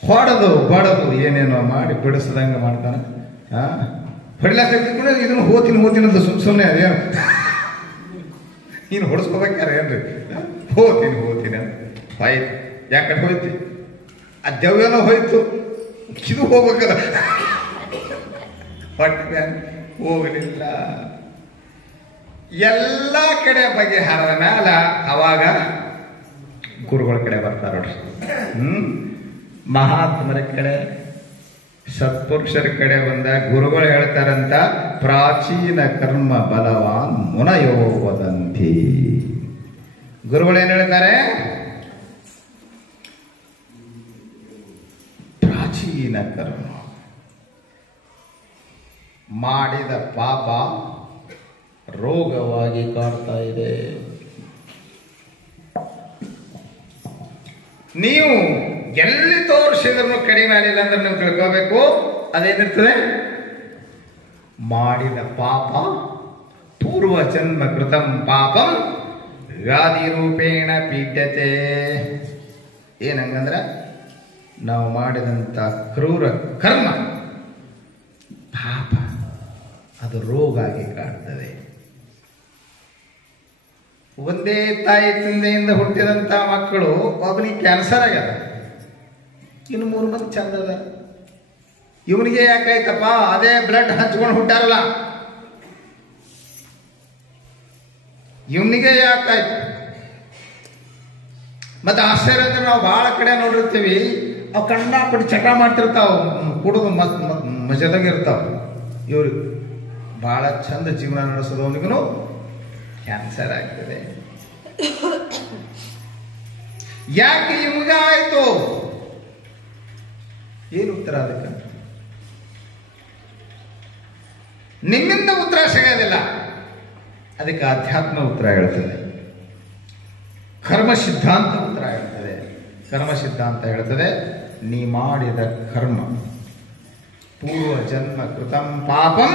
ಹೊಡೆದು ಏನೇನೋ ಮಾಡಿ ಬಿಡಿಸ್ದಂಗೆ ಮಾಡ್ತಾನೆ. ಹೊಡಿಲಾಕ ಇದನ್ನು ಹೋತೀನಿ ಅಂತ ಸುಮ್ಮನೆ ಅದೇನು ನೀನು ಹೊಡಿಸ್ಕೋಬೇಕಾರೆ ಏನ್ರಿ? ಹೋತೀನಿ ಅಂತ ಆಯ್ತು. ಯಾಕಂದ್ರೆ ಹೋಯ್ತಿ ಆ ದೆವ್ವೇನೋ ಹೋಯ್ತು, ಇದು ಹೋಗ್ಬೇಕಲ್ಲ, ಹೊಟ್ಟೆ ಹೋಗಲಿಲ್ಲ. ಎಲ್ಲ ಕಡೆ ಬಗೆಹರದ ಮ್ಯಾಲ ಅವಾಗ ಗುರುಗಳ ಕಡೆ ಬರ್ತಾರ ನೋಡ್ರಿ. ಮಹಾತ್ಮರ ಕಡೆ ಸತ್ಪುರುಷರ ಕಡೆ ಬಂದ ಗುರುಗಳು ಹೇಳ್ತಾರಂತ, ಪ್ರಾಚೀನ ಕರ್ಮ ಬಲವಾನ್ ಮುನಯೋ ವದಂತಿ. ಗುರುಗಳು ಏನ್ ಹೇಳ್ತಾರೆ? ಪ್ರಾಚೀನ ಕರ್ಮ ಮಾಡಿದ ಪಾಪ ರೋಗವಾಗಿ ಕಾಡ್ತಾ ಇದೆ. ನೀವು ಎಲ್ಲಿ ತೋರಿಸಿದ್ರು ಕಡಿಮೆ ಆಗಲಿಲ್ಲ ಅಂದ್ರೆ ನೀವು ತಿಳ್ಕೋಬೇಕು, ಅದೇನಿರ್ತದೆ? ಮಾಡಿದ ಪಾಪ ಪೂರ್ವ ಜನ್ಮ ಕೃತಂ ಪಾಪಂ ವ್ಯಾಧಿ ರೂಪೇಣ ಪೀಡ್ಯತೆ. ಏನಂಗಂದ್ರೆ ನಾವು ಮಾಡಿದಂಥ ಕ್ರೂರ ಕರ್ಮ ಪಾಪ ಅದು ರೋಗ ಆಗಿ ಕಾಡ್ತದೆ. ಒಂದೇ ತಾಯಿ ತಂದೆಯಿಂದ ಹುಟ್ಟಿದಂಥ ಮಕ್ಕಳು ಒಬ್ಬನಿಗೆ ಕ್ಯಾನ್ಸರ್ ಆಗ್ಯದ, ಇನ್ನು 3 ಮಂದಿ ಚಂದ ಅದ. ಇವನಿಗೆ ಯಾಕಾಯ್ತಪ್ಪ? ಅದೇ ಬ್ಲಡ್ ಹಂಚ್ಕೊಂಡು ಹುಟ್ಟಾರಲ್ಲ, ಇವನಿಗೆ ಯಾಕಾಯ್ತು? ಮತ್ತೆ ಆಶ್ಚರ್ಯ ಅಂದ್ರೆ ನಾವು ಬಹಳ ಕಡೆ ನೋಡಿರ್ತೀವಿ, ಅವು ಕಂಡಾಪಟ್ಟು ಚಟ ಮಾಡ್ತಿರ್ತಾವ, ಕುಡಿದು ಮಜದಾಗಿರ್ತಾವ. ಇವ್ರು ಬಹಳ ಚಂದ ಜೀವನ ನಡೆಸೋದವನಿಗೂ ಕ್ಯಾನ್ಸರ್ ಆಗ್ತದೆ. ಯಾಕೆ ಇವಾಗ ಆಯ್ತು? ಏನು ಉತ್ತರ ಅದಕ್ಕೆ? ನಿಮ್ಮಿಂದ ಉತ್ತರ ಸಿಗೋದಿಲ್ಲ. ಅದಕ್ಕೆ ಅಧ್ಯಾತ್ಮ ಉತ್ತರ ಹೇಳ್ತದೆ, ಕರ್ಮ ಸಿದ್ಧಾಂತ ಉತ್ತರ ಹೇಳ್ತದೆ. ಕರ್ಮ ಸಿದ್ಧಾಂತ ಹೇಳ್ತದೆ, ನೀ ಮಾಡಿದ ಕರ್ಮ ಪೂರ್ವ ಜನ್ಮ ಕೃತಂ ಪಾಪಂ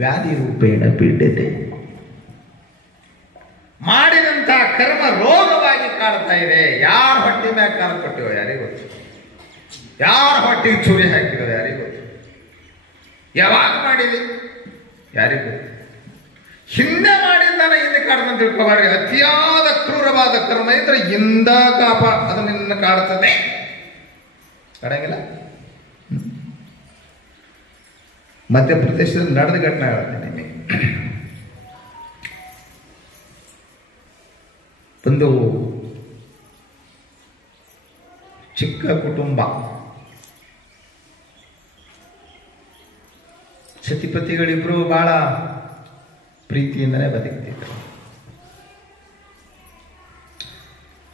ವ್ಯಾಧಿ ರೂಪೇಣ ಪೀಡ್ಯತೆ. ಮಾಡಿದಂತ ಕರ್ಮ ರೋಗವಾಗಿ ಕಾಡ್ತಾ ಇದೆ. ಯಾರ ಹೊಟ್ಟೆ ಮ್ಯಾಗ ಕಾಲ ಕೊಟ್ಟಿವೋ ಯಾರಿಗೂ ಗೊತ್ತು, ಯಾರ ಹೊಟ್ಟೆಗೆ ಚೂರಿ ಹಾಕಿದೋ ಯಾರಿಗೂ ಗೊತ್ತು, ಯಾವಾಗ ಮಾಡಿದೆ ಯಾರಿಗೂ ಗೊತ್ತು. ಹಿಂದೆ ಮಾಡಿದ್ದಾನೆ ಹಿಂದೆ ಕಾಡ್ದಂತ ತಿಳ್ಕೊಬಾರ್ದು. ಅತಿಯಾದ ಕ್ರೂರವಾದ ಕರ್ಮ ಇದ್ರೆ ಇಂದ ಕಾಪ ಅದು ನಿನ್ನ ಕಾಡ್ತದೆ, ಕಾಡಂಗಿಲ್ಲ. ಮಧ್ಯಪ್ರದೇಶದಲ್ಲಿ ನಡೆದ ಘಟನೆ ಹೇಳ್ತೇನೆ ನಿಮಗೆ. ಒಂದು ಚಿಕ್ಕ ಕುಟುಂಬ, ಸತಿಪತಿಗಳಿಬ್ರು ಬಹಳ ಪ್ರೀತಿಯಿಂದಲೇ ಬದುಕ್ತಿದ್ರು.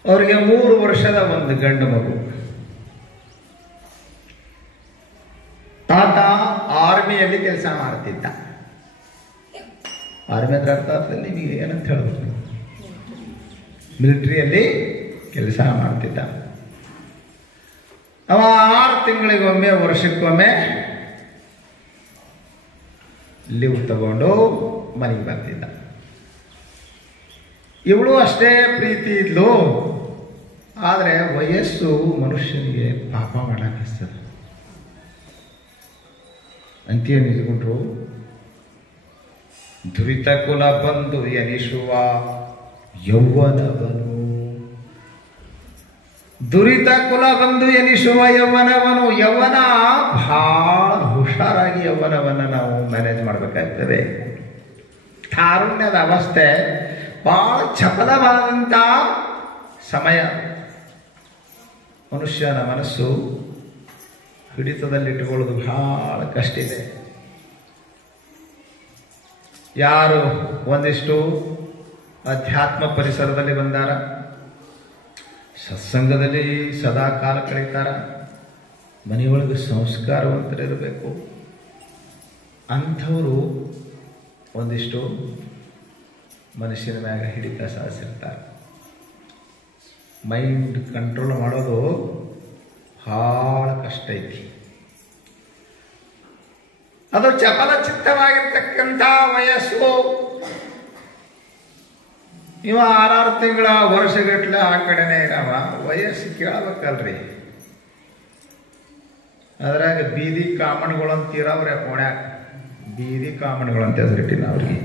ಅವರಿಗೆ 3 ವರ್ಷದ ಒಂದು ಗಂಡು ಮಗು. ತಾತ ಆರ್ಮಿಯಲ್ಲಿ ಕೆಲಸ ಮಾಡ್ತಿದ್ದ. ಆರ್ಮಿ ಅಂದ್ರೆ ಅರ್ಥ ಆಗ್ತದೆ ನಿಮಗೆ ಏನಂತ ಹೇಳ್ಬೇಕು? ಮಿಲಿಟರಿಯಲ್ಲಿ ಕೆಲಸ ಮಾಡ್ತಿದ್ದ. ಅವ 6 ತಿಂಗಳಿಗೊಮ್ಮೆ ವರ್ಷಕ್ಕೊಮ್ಮೆ ಲೀವ್ ತಗೊಂಡು ಮನೆಗೆ ಬರ್ತಿದ್ದ. ಇವಳು ಅಷ್ಟೇ ಪ್ರೀತಿ ಇದ್ಲು. ಆದರೆ ವಯಸ್ಸು ಮನುಷ್ಯನಿಗೆ ಪಾಪ ಮಾಡಕ್ಕಿಸ್ತದೆ. ಅಂತ್ಯ ನಿಜಗೊಂಡ್ರು ದುರಿತ ಕುಲ ಬಂದು ಎನಿಸುವ ಯೌವನವನು. ದುರಿತ ಕುಲ ಬಂದು ಎನಿಸುವ ಯೌವನವನು. ಯೌವನ ಬಹಳ ಹುಷಾರಾಗಿ ಯೌವನವನ್ನು ನಾವು ಮ್ಯಾನೇಜ್ ಮಾಡಬೇಕಾಗ್ತದೆ. ತಾರುಣ್ಯದ ಅವಸ್ಥೆ ಬಹಳ ಚಪಲವಾದಂಥ ಸಮಯ. ಮನುಷ್ಯನ ಮನಸ್ಸು ಹಿಡಿತದಲ್ಲಿಟ್ಟುಕೊಳ್ಳೋದು ಬಹಳ ಕಷ್ಟ ಇದೆ. ಯಾರು ಒಂದಿಷ್ಟು ಅಧ್ಯಾತ್ಮ ಪರಿಸರದಲ್ಲಿ ಬಂದಾರ, ಸತ್ಸಂಗದಲ್ಲಿ ಸದಾ ಕಾಲ ಕಳೀತಾರ, ಮನೆಯೊಳಗೆ ಸಂಸ್ಕಾರವಂತರಿರಬೇಕು, ಅಂಥವರು ಒಂದಿಷ್ಟು ಮನುಷ್ಯನ ಮ್ಯಾಗ ಹಿಡಿತ ಸಾಧಿಸಿರ್ತಾರೆ. ಮೈಂಡ್ ಕಂಟ್ರೋಲ್ ಮಾಡೋದು ಬಹಳ ಕಷ್ಟ ಐತಿ. ಅದು ಚಪಲ ಚಿತ್ತವಾಗಿರ್ತಕ್ಕಂಥ ವಯಸ್ಸು. ಇವ 6 ತಿಂಗಳ ವರ್ಷಗಟ್ಟಲೆ ಆ ಕಡೆನೇ ಇರವ. ವಯಸ್ಸು ಕೇಳಬೇಕಲ್ರಿ. ಅದ್ರಾಗ ಬೀದಿ ಕಾಮಣ್ಗಳು ಅಂತೀರವ್ರೆ ಪೋಣ್ಯಾಕ. ಬೀದಿ ಕಾಮಣ್ಗಳು ಅಂತ ಹೆಸರಿಟ್ಟಿನ ಅವ್ರಿಗೆ.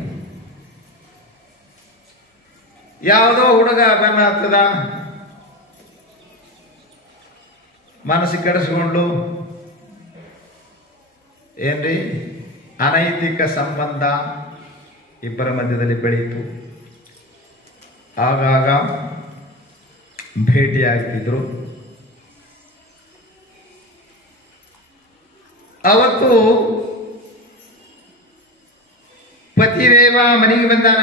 ಯಾವುದೋ ಹುಡುಗ ಬೆನ್ನ ಹತ್ತದ, ಮನಸ್ಸು ಕೆಡಿಸ್ಕೊಂಡು ಏನ್ರಿ ಅನೈತಿಕ ಸಂಬಂಧ ಇಬ್ಬರ ಮಧ್ಯದಲ್ಲಿ ಬೆಳೀತು. ಆಗಾಗ ಭೇಟಿಯಾಗ್ತಿದ್ರು. ಅವತ್ತು ಪತಿದೇವ ಮನೆಗೆ ಬಂದಾನ.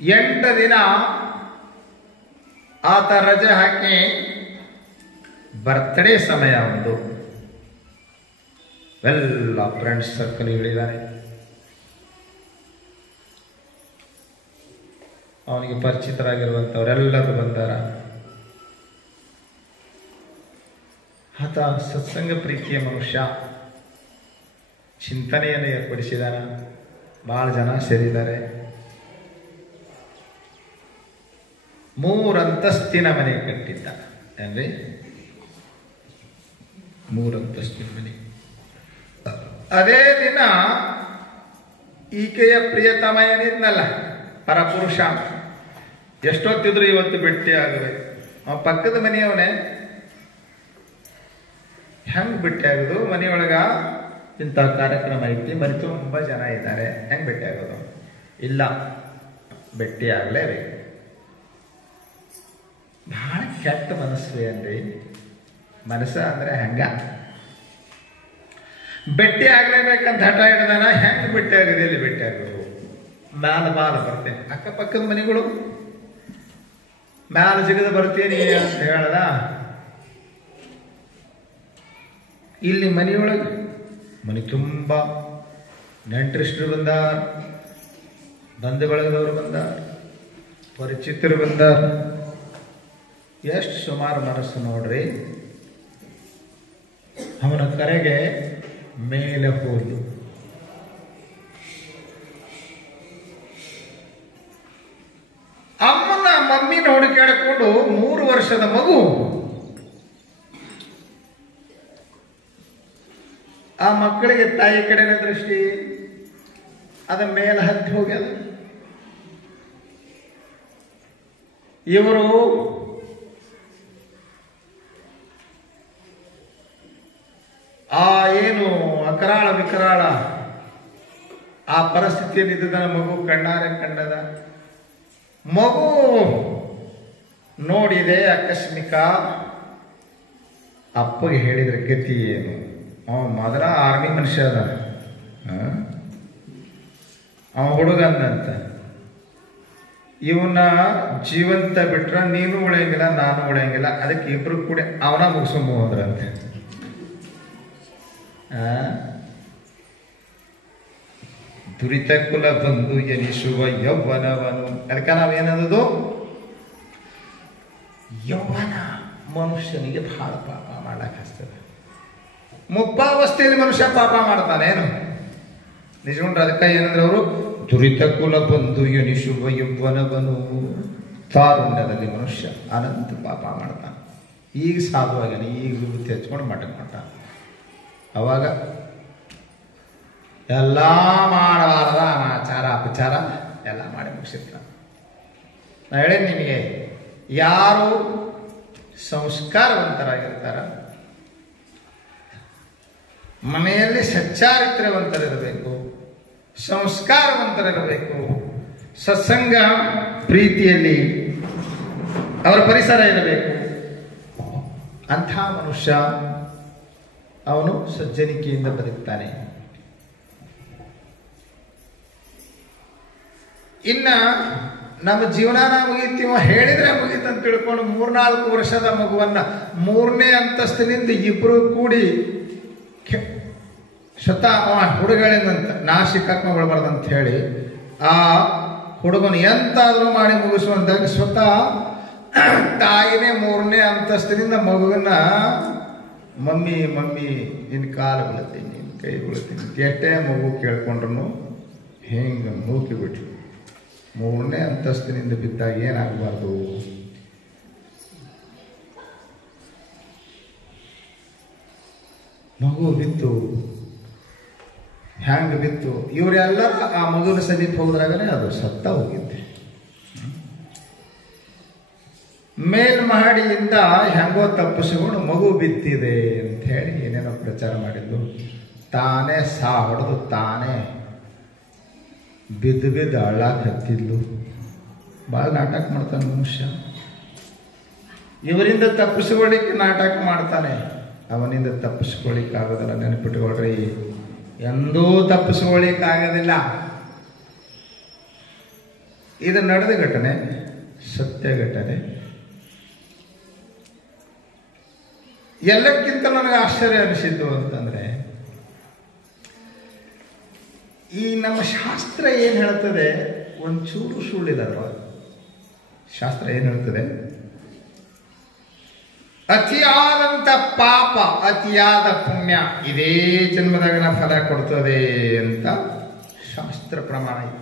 8 ದಿನ ಆತ ರಜೆ ಹಾಕಿ ಬರ್ತ್ಡೇ ಸಮಯ ಒಂದು ಎಲ್ಲ ಫ್ರೆಂಡ್ಸ್ ಸರ್ಕಲ್ ಹೇಳಿದ್ದಾರೆ. ಅವನಿಗೆ ಪರಿಚಿತರಾಗಿರುವಂಥವರೆಲ್ಲರೂ ಬಂದಾರ. ಆತ ಸತ್ಸಂಗ ಪ್ರೀತಿಯ ಮನುಷ್ಯ, ಚಿಂತನೆಯನ್ನು ಏರ್ಪಡಿಸಿದಾನ. ಬಹಳ ಜನ ಸೇರಿದ್ದಾರೆ. 3 ಅಂತಸ್ತಿನ ಮನೆ ಕಟ್ಟಿದ್ದ. ಏನ್ರಿ 3 ಅಂತಸ್ತಿನ ಮನೆ. ಅದೇ ದಿನ ಈಕೆಯ ಪ್ರಿಯತಮ ಏನಿದ್ನಲ್ಲ ಪರಪುರುಷ, ಎಷ್ಟೊತ್ತಿದ್ರು ಇವತ್ತು ಭೇಟಿ ಆಗಬೇಕು. ಆ ಪಕ್ಕದ ಮನೆಯವನೇ. ಹೆಂಗ್ ಭೇಟಿ ಆಗೋದು? ಮನೆಯೊಳಗ ಇಂಥ ಕಾರ್ಯಕ್ರಮ ಐತಿ, ಮನೆ ತುಂಬ ಜನ ಇದ್ದಾರೆ, ಹೆಂಗ್ ಭೇಟಿ ಆಗೋದು? ಇಲ್ಲ, ಭೇಟಿ ಆಗ್ಲೇಬೇಕು. ಬಹಳ ಕೆಟ್ಟ ಮನಸ್ಸು ಏನ್ರಿ. ಮನಸ್ಸ ಅಂದ್ರೆ ಹಂಗ ಭೇಟಿ ಆಗ್ಲೇಬೇಕಂತ ಹಠ ಹಿಡ್ದಾನ. ಹೆಂಗ್ ಭೇಟಿ ಆಗೋದು? ಎಲ್ಲಿ ಭೇಟಿ ಆಗೋದು? ಮ್ಯಾಲ ಬರ್ತೇನೆ, ಅಕ್ಕಪಕ್ಕದ ಮನೆಗಳು ಮ್ಯಾಲ ಜಿಗದ ಬರ್ತೀನಿ ಅಂತ ಹೇಳ್ದ. ಇಲ್ಲಿ ಮನೆಯೊಳಗೆ ಮನೆ ತುಂಬ ನೆಂಟರಿಷ್ಟರು ಬಂದಾರ, ಬಂಧು ಬಳಗದವರು ಬಂದಾರ, ಪರಿಚಿತರು ಬಂದಾರ. ಎಷ್ಟು ಸುಮಾರು ಮನಸ್ಸು ನೋಡ್ರಿ. ಅವನ ಕರೆಗೆ ಮೇಲೆ ಹೋಗಿ ಅಮ್ಮನ ಮಮ್ಮಿನ ಹುಡುಕಾಡಿಕೊಂಡು 3 ವರ್ಷದ ಮಗು ಆ ಮಕ್ಕಳಿಗೆ ತಾಯಿ ಕಡೆನ ದೃಷ್ಟಿ ಅದ ಮೇಲೆ ಹತ್ತಿ ಹೋಗ್ಯದ. ಇವರು ಆ ಏನು ಅಕರಾಳ ವಿಕರಾಳ ಆ ಪರಿಸ್ಥಿತಿಯಲ್ಲಿದ್ದ ಮಗು ಕಣ್ಣಾರೆ ಕಂಡದ. ಮಗು ನೋಡಿದೆ ಆಕಸ್ಮಿಕ. ಅಪ್ಪಗೆ ಹೇಳಿದ್ರೆ ಗತಿ ಏನು? ಅವ ಮೊದಲ ಆರ್ಮಿ ಮನುಷ್ಯ ಅದ. ಅವ ಹುಡುಗಂದಂತ, ಇವನ್ನ ಜೀವಂತ ಬಿಟ್ರ ನೀನು ಉಳಿಯಂಗಿಲ್ಲ, ನಾನು ಉಳಿಯಂಗಿಲ್ಲ, ಅದಕ್ಕೆ ಇಬ್ರು ಕೂಡ ಅವನ ಮುಗಿಸ್ಕೊಂಬೋದ್ರಂತೆ. ದುರಿತ ಕುಲ ಬಂದು ಎನಿಸುವ ಯೌವನವನು. ಅದಕ್ಕೆ ನಾವೇನದು? ಯೌವನ ಮನುಷ್ಯನಿಗೆ ಬಹಳ ಪಾಪ ಮಾಡಕ್ ಹಸ್ತದೆ. ಮುಪ್ಪಾವಸ್ಥೆಯಲ್ಲಿ ಮನುಷ್ಯ ಪಾಪ ಮಾಡ್ತಾನೇನು? ನಿಜಗೊಂಡ್ರೆ ಅದಕ್ಕೆ ಏನಂದ್ರೆ ಅವರು ದುರಿತ ಕುಲ ಬಂದು ಎನಿಸುವ ಯೌವನವನು. ತಾರುಣ್ಯದಲ್ಲಿ ಮನುಷ್ಯ ಅನಂತ ಪಾಪ ಮಾಡ್ತಾನೆ. ಈಗ ಸಾಧುವಾಗೇನೆ, ಈಗ ವಿಭೂತಿ ಹಚ್ಕೊಂಡು ಮಠಕ್ಕೆ ಮಠ. ಅವಾಗ ಎಲ್ಲ ಮಾಡಬಾರ್ದ ಅನಾಚಾರ ಅಪಚಾರ ಎಲ್ಲ ಮಾಡಿ ಮುಗಿಸಿರ್ತಾನೆ. ನಾ ಹೇಳೇನು ನಿಮಗೆ, ಯಾರು ಸಂಸ್ಕಾರವಂತರಾಗಿರ್ತಾರ, ಮನೆಯಲ್ಲಿ ಸಚ್ಚಾರಿತ್ರ್ಯವಂತರಿರಬೇಕು, ಸಂಸ್ಕಾರವಂತರಿರಬೇಕು, ಸತ್ಸಂಗ ಪ್ರೀತಿಯಲ್ಲಿ ಅವರ ಪರಿಸರ ಇರಬೇಕು. ಅಂಥ ಮನುಷ್ಯ ಅವನು ಸಜ್ಜನಿಕೆಯಿಂದ ಬದುಕ್ತಾನೆ. ಇನ್ನ ನಮ್ಮ ಜೀವನ ಮುಗೀತೀವ ಹೇಳಿದ್ರೆ ಮುಗೀತಂತ ತಿಳ್ಕೊಂಡು 3-4 ವರ್ಷದ ಮಗುವನ್ನ 3ನೇ ಅಂತಸ್ತಿನಿಂದ ಇಬ್ರು ಕೂಡಿ ಸ್ವತಃ ಹುಡುಗಳಿಂದಂತ ನಾ ಸಿಕ್ಕಾಕೊಂಡ್ಬಾರ್ದಂತ ಹೇಳಿ ಆ ಹುಡುಗನ ಎಂತಾದ್ರೂ ಮಾಡಿ ಮುಗಿಸುವಂತಾಗ ಸ್ವತಃ ತಾಯಿನೇ 3ನೇ ಅಂತಸ್ತಿನಿಂದ ಮಗುವನ್ನ ಮಮ್ಮಿ ಮಮ್ಮಿ ನಿನ್ನ ಕಾಲು ಬೀಳ್ತೀನಿ, ನಿನ್ನ ಕೈ ಬೀಳ್ತೀನಿ ಎಷ್ಟೇ ಮಗು ಕೇಳ್ಕೊಂಡ್ರು ಹೆಂಗೆ ನೂಕಿ ಬಿಟ್ರು. 3ನೇ ಅಂತಸ್ತಿನಿಂದ ಬಿದ್ದಾಗ ಏನಾಗಬಾರ್ದು? ಮಗು ಬಿತ್ತು, ಹ್ಯಾಂಗ ಬಿತ್ತು. ಇವರೆಲ್ಲ ಆ ಮಗುವಿನ ಸಮೀಪ ಹೋದ್ರಾಗನೇ ಅದು ಸತ್ತ ಹೋಗಿದ್ದೆ. ಮೇಲ್ಮಹಡಿಯಿಂದ ಹೆಂಗೋ ತಪ್ಪಿಸಿಕೊಂಡು ಮಗು ಬಿತ್ತಿದೆ ಅಂತ ಹೇಳಿ ಏನೇನೋ ಪ್ರಚಾರ ಮಾಡಿದ್ದು. ತಾನೇ ಸಾ ಹೊಡೆದು ತಾನೇ ಬಿದ್ದು ಬಿದ್ದು ಅಳ್ಳಾಕ್ ಹತ್ತಿದ್ಲು. ಭಾಳ ನಾಟಕ ಮಾಡ್ತಾನೆ ಮನುಷ್ಯ. ಇವರಿಂದ ತಪ್ಪಿಸಿಕೊಳ್ಳಿಕ್ಕೆ ನಾಟಕ ಮಾಡ್ತಾನೆ. ಅವನಿಂದ ತಪ್ಪಿಸ್ಕೊಳ್ಳಿಕ್ಕಾಗೋದಿಲ್ಲ. ನೆನಪಿಟ್ಕೊಳ್ರಿ, ಎಂದೂ ತಪ್ಪಿಸ್ಕೊಳ್ಳಿಕ್ಕಾಗೋದಿಲ್ಲ. ಇದು ನಡೆದ ಘಟನೆ, ಸತ್ಯ ಘಟನೆ. ಎಲ್ಲಕ್ಕಿಂತ ನನಗೆ ಆಶ್ಚರ್ಯ ಅನಿಸಿದ್ದು ಅಂತಂದ್ರೆ, ಈ ನಮ್ಮ ಶಾಸ್ತ್ರ ಏನು ಹೇಳ್ತದೆ, ಒಂಚೂರು ಸುಳ್ಳಿಲ್ಲ ಅದರೊಳಗೆ. ಶಾಸ್ತ್ರ ಏನು ಹೇಳ್ತದೆ, ಅತಿಯಾದಂಥ ಪಾಪ ಅತಿಯಾದ ಪುಣ್ಯ ಇದೇ ಜನ್ಮದಾಗನ ಫಲ ಕೊಡ್ತದೆ ಅಂತ ಶಾಸ್ತ್ರ ಪ್ರಮಾಣ ಇದೆ.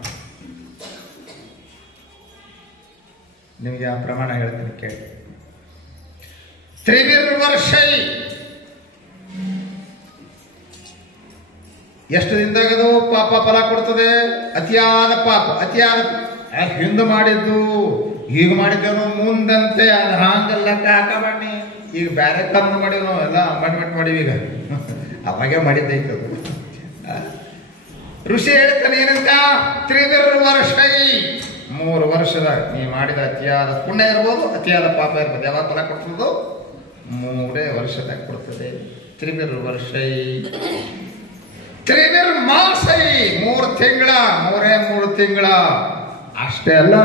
ನಿಮಗೆ ಆ ಪ್ರಮಾಣ ಹೇಳ್ತೀನಿ ಕೇಳಿ. ತ್ರಿವಿರ್ವರ್ಷೈ, ಎಷ್ಟು ದಿನದಾಗದು ಪಾಪ ಫಲ ಕೊಡ್ತದೆ? ಅತಿಯಾದ ಪಾಪ, ಅತಿಯಾದ ಹಿಂದೆ ಮಾಡಿದ್ದು ಈಗ ಮಾಡಿದ್ದೇನೋ ಮುಂದಂತೆ, ಅದು ಹಾಂಗಲ್ಲ ಕಾಕ ಬನ್ನಿ. ಈಗ ಬೇರೆ ಕಾನೂನು ಮಾಡಿವಿ ನಾವು, ಎಲ್ಲ ಅಮೆಂಡ್ಮೆಂಟ್ ಮಾಡೀವಿ ಈಗ. ಅವಾಗೆ ಮಾಡಿದ್ದೈತೆ ಅದು. ಋಷಿ ಹೇಳ್ತಾನೆ ಏನಂತ, ತ್ರಿವಿರ್ವರ್ಷೈ, 3 ವರ್ಷದ ನೀ ಮಾಡಿದ ಅತಿಯಾದ ಪುಣ್ಯ ಇರ್ಬೋದು, ಅತಿಯಾದ ಪಾಪ ಇರ್ಬೋದು. ಯಾವಾಗ ಫಲ ಕೊಡ್ತದೋ 3 ವರ್ಷದಾಗ ಕೊಡ್ತದೆ. ತ್ರಿವಿರ್ವರ್ಷೈ. ತ್ರಿವಿರ್ಮಾಸೈ, 3 ತಿಂಗಳ, 3 ತಿಂಗಳ. ಅಷ್ಟೇ ಅಲ್ಲ,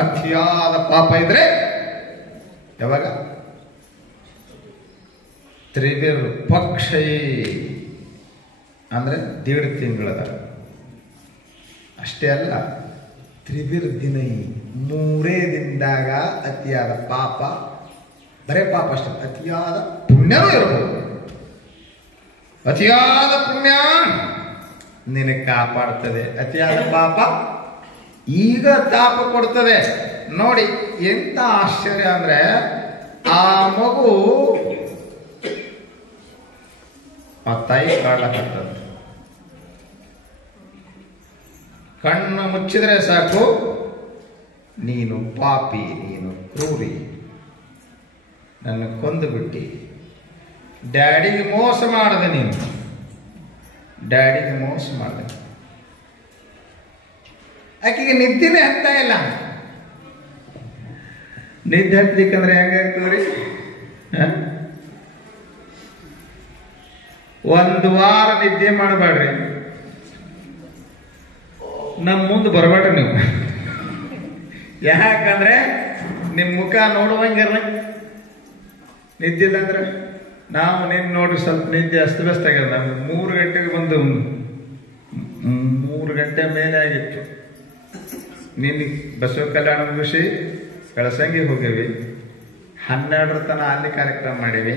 ಅತಿಯಾದ ಪಾಪ ಇದ್ರೆ ಯಾವಾಗ? ತ್ರಿವಿರ್ ಪಕ್ಷೈ, ಅಂದ್ರೆ 1.5 ತಿಂಗಳದ. ಅಷ್ಟೇ ಅಲ್ಲ, ತ್ರಿವಿರ್ ದಿನೈ, 3 ದಿನದಾಗ ಅತಿಯಾದ ಪಾಪ, ಬರೇ ಪಾಪ ಅಷ್ಟೇ, ಅತಿಯಾದ ಪುಣ್ಯವೂ ಇರಬಹುದು. ಅತಿಯಾದ ಪುಣ್ಯ ನಿನಗೆ ಕಾಪಾಡ್ತದೆ, ಅತಿಯಾದ ಪಾಪ ಈಗ ತಾಪ ಕೊಡ್ತದೆ. ನೋಡಿ ಎಂತ ಆಶ್ಚರ್ಯ ಅಂದ್ರೆ, ಆ ಮಗು ಆ ತಾಯಿ ಕಾಡ್ಲಕ್ಕಂತದ್ದು. ಕಣ್ಣು ಮುಚ್ಚಿದ್ರೆ ಸಾಕು, ನೀನು ಪಾಪಿ, ನೀನು ಕ್ರೂರಿ, ನನ್ನ ಕೊಂದು ಬಿಟ್ಟಿ, ಡ್ಯಾಡಿಗೆ ಮೋಸ ಮಾಡಿದೆ, ನೀನು ಡ್ಯಾಡಿಗೆ ಮೋಸ ಮಾಡಿದೆ. ಆಕೆಗೆ ನಿದ್ದೆನೇ ಹತ್ತಾ ಇಲ್ಲ. ನಿದ್ದೆ ಹತ್ತಲಿಕ್ಕಂದ್ರೆ ಹೆಂಗಾಗ್ತದ್ರಿ? 1 ವಾರ ನಿದ್ದೆ ಮಾಡಬೇಡ್ರಿ, ನಮ್ಮ ಮುಂದೆ ಬರಬೇಡ್ರಿ ನೀವು. ಯಾಕಂದ್ರೆ ನಿಮ್ಮ ಮುಖ ನೋಡುವಂಗಿರ್ಲ. ನಿದ್ದಿಲ್ಲ ಅಂದ್ರೆ ನಾವು ನಿನ್ನ ನೋಡ್ರಿ, ಸ್ವಲ್ಪ ನಿದ್ದೆ ಅಸ್ತವ್ಯಸ್ತ ಆಗ್ಯದ. ನಮ್ಗೆ 3 ಗಂಟೆಗೆ ಬಂದು 3 ಗಂಟೆ ಮೇಲೆ ಆಗಿತ್ತು. ನಿನ್ನೆ ಬಸವ ಕಲ್ಯಾಣ ಮುಗಿಸಿ ಕಳಸಂಗಿ ಹೋಗೇವಿ, 12 ತನ ಅಲ್ಲಿ ಕಾರ್ಯಕ್ರಮ ಮಾಡೀವಿ.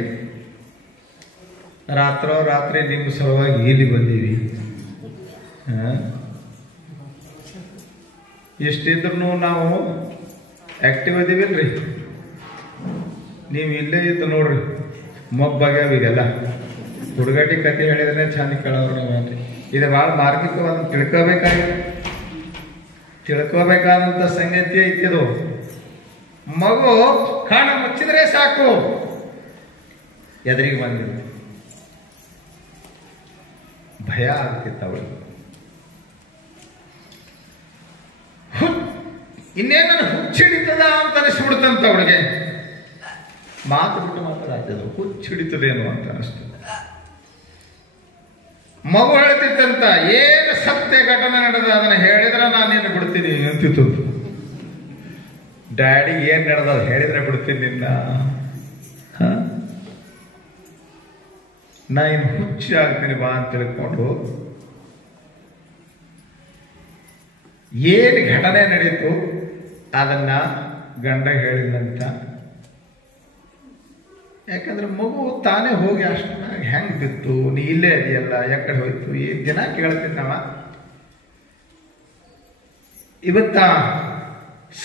ರಾತ್ರಿ ನಿಮ್ಮ ಸಲುವಾಗಿ ಇಲ್ಲಿ ಬಂದೀವಿ. ಎಷ್ಟಿದ್ರು ನಾವು ಆಕ್ಟಿವ್ ಅದೀವಿಲ್ರಿ. ನೀವು ಇಲ್ಲೇ ಇದ್ದು ನೋಡ್ರಿ, ಮೊಬ್ಬಾಗ್ಯಾವ ಈಗೆಲ್ಲ. ಹುಡುಗಾಟಿ ಕತೆ ಹೇಳಿದ್ರೆ ಚಂದ ಕೇಳೋರು ನೀವೇನ್ರಿ. ಇದು ಭಾಳ ಮಾರ್ಮಿಕವಾದ ತಿಳ್ಕೋಬೇಕಾದಂಥ ಸಂಗತಿ ಐತಿದು. ಮಗು ಕಣ್ಣು ಮುಚ್ಚಿದ್ರೆ ಸಾಕು, ಎದುರಿಗೆ ಬಂದಿದೆ, ಭಯ ಆಗ್ತಿತ್ತು ಅವಳಿಗೆ. ಇನ್ನೇನು ಹುಚ್ಚಿಡಿತದ ಅಂತ ಅನಿಸ್ಬಿಡ್ತಂತ ಅವಳಿಗೆ. ಮಾತು ಬಿಟ್ಟು ಮಾತಾಡ್ತಿದ್ರು, ಹುಚ್ಚಿಡಿತದೇನು ಅಂತ ಅನಿಸ್ತು. ಮಗು ಹೇಳ್ತಿತ್ತಂತ, ಏನು ಸತ್ಯ ಘಟನೆ ನಡೆದ ಅದನ್ನ ಹೇಳಿದ್ರೆ ನಾನು ನಿನ್ನ ಬಿಡ್ತೀನಿ ಅಂತಿತ್ತು. ಡ್ಯಾಡಿ ಏನ್ ನಡೆದ ಹೇಳಿದ್ರೆ ಬಿಡ್ತೀನಿ ನಿನ್ನ. ನಾ ಇನ್ನು ಹುಚ್ಚಿ ಆಗ್ತೀನಿ ಬಾ ಅಂತ ತಿಳ್ಕೊಂಡು ಏನು ಘಟನೆ ನಡೀತು ಅದನ್ನ ಗಂಡ ಹೇಳಿದಂತ. ಯಾಕಂದ್ರೆ ಮಗು ತಾನೇ ಹೋಗಿ ಅಷ್ಟು ಹೆಂಗ್ ಬಿತ್ತು, ನೀ ಇಲ್ಲೇ ಇದೆಯಲ್ಲ, ಯಾಕಡೆ ಹೋಯ್ತು, ಈ ದಿನ ಕೇಳ್ತಿದ್ದವ. ಇವತ್ತ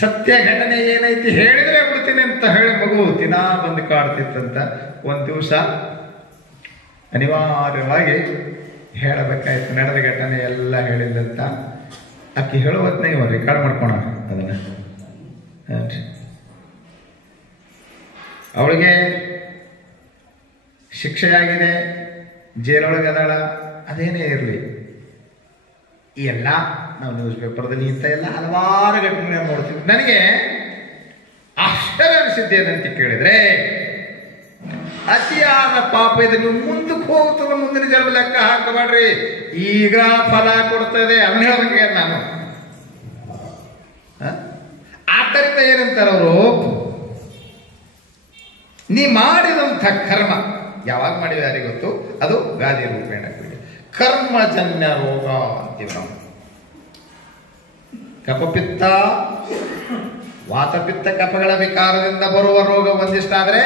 ಸತ್ಯ ಘಟನೆ ಏನೈತಿ ಹೇಳಿದ್ರೆ ಬಿಡ್ತೀನಿ ಅಂತ ಹೇಳಿ ಮಗು ದಿನ ಬಂದು ಕಾಡ್ತಿತ್ತಂತ. ಒಂದ್ ದಿವಸ ಅನಿವಾರ್ಯವಾಗಿ ಹೇಳಬೇಕಾಯ್ತು, ನಡೆದ ಘಟನೆ ಎಲ್ಲ ಹೇಳಿಲ್ಲಂತ. ಆಕಿ ಹೇಳುವತ್ನ ಇವ ರೆಕಾರ್ಡ್ ಮಾಡ್ಕೋಣ ಅದನ್ನ. ಅವಳಿಗೆ ಶಿಕ್ಷೆಯಾಗಿದೆ, ಜೈಲೊಳಗೆ ಅದಾಳ, ಅದೇನೇ ಇರಲಿ. ಈ ಎಲ್ಲ ನಾವು ನ್ಯೂಸ್ ಪೇಪರ್ದಲ್ಲಿ ಇಂಥ ಎಲ್ಲ ಹಲವಾರು ಘಟನೆ ನೋಡ್ತೀವಿ. ನನಗೆ ಆಶ್ಚರ್ಯ ಅನಿಸಿದ್ದೇನಂತ ಕೇಳಿದ್ರೆ, ಅತಿಯಾದ ಪಾಪ ಇದೆ. ನೀವು ಮುಂದಕ್ಕೆ ಹೋಗ್ತದೆ, ಮುಂದಿನ ಜನ್ಮ ಲೆಕ್ಕ ಹಾಕಬೇಡ್ರಿ, ಈಗ ಫಲ ಕೊಡ್ತದೆ ಅದನ್ನ ಹೇಳ್ಬೇಕೆ ನಾನು. ಆದ್ದರಿಂದ ಏನಂತಾರ ಅವರು, ನೀ ಮಾಡಿದಂಥ ಕರ್ಮ ಯಾವಾಗ ಮಾಡಿವೆ ಯಾರಿಗೆ ಗೊತ್ತು, ಅದು ಗಾದಿ ರೂಪೇಣ ಕರ್ಮಜನ್ಯ ರೋಗ ಅಂತೀವಿ ನಾವು. ಕಫಪಿತ್ತ ವಾತಪಿತ್ತ ಕಫಗಳ ವಿಕಾರದಿಂದ ಬರುವ ರೋಗ ಒಂದಿಷ್ಟಾದ್ರೆ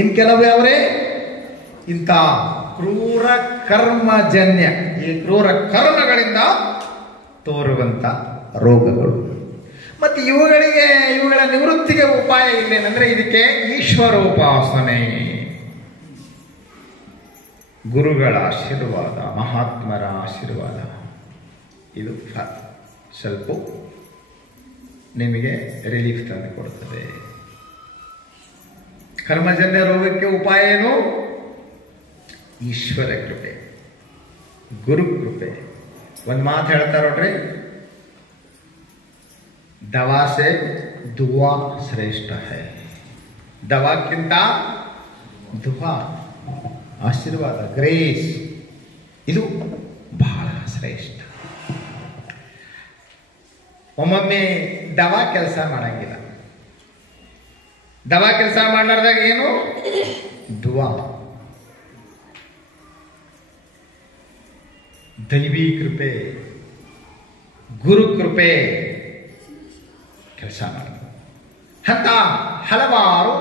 ಇನ್ ಕೆಲವು ಅವರೇ ಇಂಥ ಕ್ರೂರ ಕರ್ಮಜನ್ಯ, ಈ ಕ್ರೂರ ಕರ್ಮಗಳಿಂದ ತೋರುವಂತ ರೋಗಗಳು. ಮತ್ತೆ ಇವುಗಳ ನಿವೃತ್ತಿಗೆ ಉಪಾಯ ಇಲ್ಲೇನಂದ್ರೆ ಇದಕ್ಕೆ ಈಶ್ವರೋಪಾಸನೆ, ಗುರುಗಳ ಆಶೀರ್ವಾದ, ಮಹಾತ್ಮರ ಆಶೀರ್ವಾದ, ಇದು ಸ್ವಲ್ಪ ನಿಮಗೆ ರಿಲೀಫ್ ತಂದು ಕೊಡುತ್ತದೆ. ಕರ್ಮಜನ್ಯ ರೋಗಕ್ಕೆ ಉಪಾಯ ಏನು? ಈಶ್ವರ ಕೃಪೆ, ಗುರು ಕೃಪೆ. ಒಂದು ಮಾತು ಹೇಳ್ತಾರ ನೋಡ್ರಿ, ದವಾ ಸೆ ದುವಾ ಶ್ರೇಷ್ಠ ಹೈ. ದವಾಕ್ಕಿಂತ ದುವಾ, ಆಶೀರ್ವಾದ, ಗ್ರೇಸ್, ಇದು ಬಹಳ ಶ್ರೇಷ್ಠ. ಒಮ್ಮೊಮ್ಮೆ ದವಾ ಕೆಲಸ ಮಾಡಂಗಿಲ್ಲ. ದವಾ ಕೆಲಸ ಮಾಡಲಾರ್ದಾಗ ಏನು? ದುವಾ, ದೈವಿ ಕೃಪೆ, ಗುರು ಕೃಪೆ ಕೆಲಸ ಮಾಡಿ. ಅಂತ ಹಲವಾರು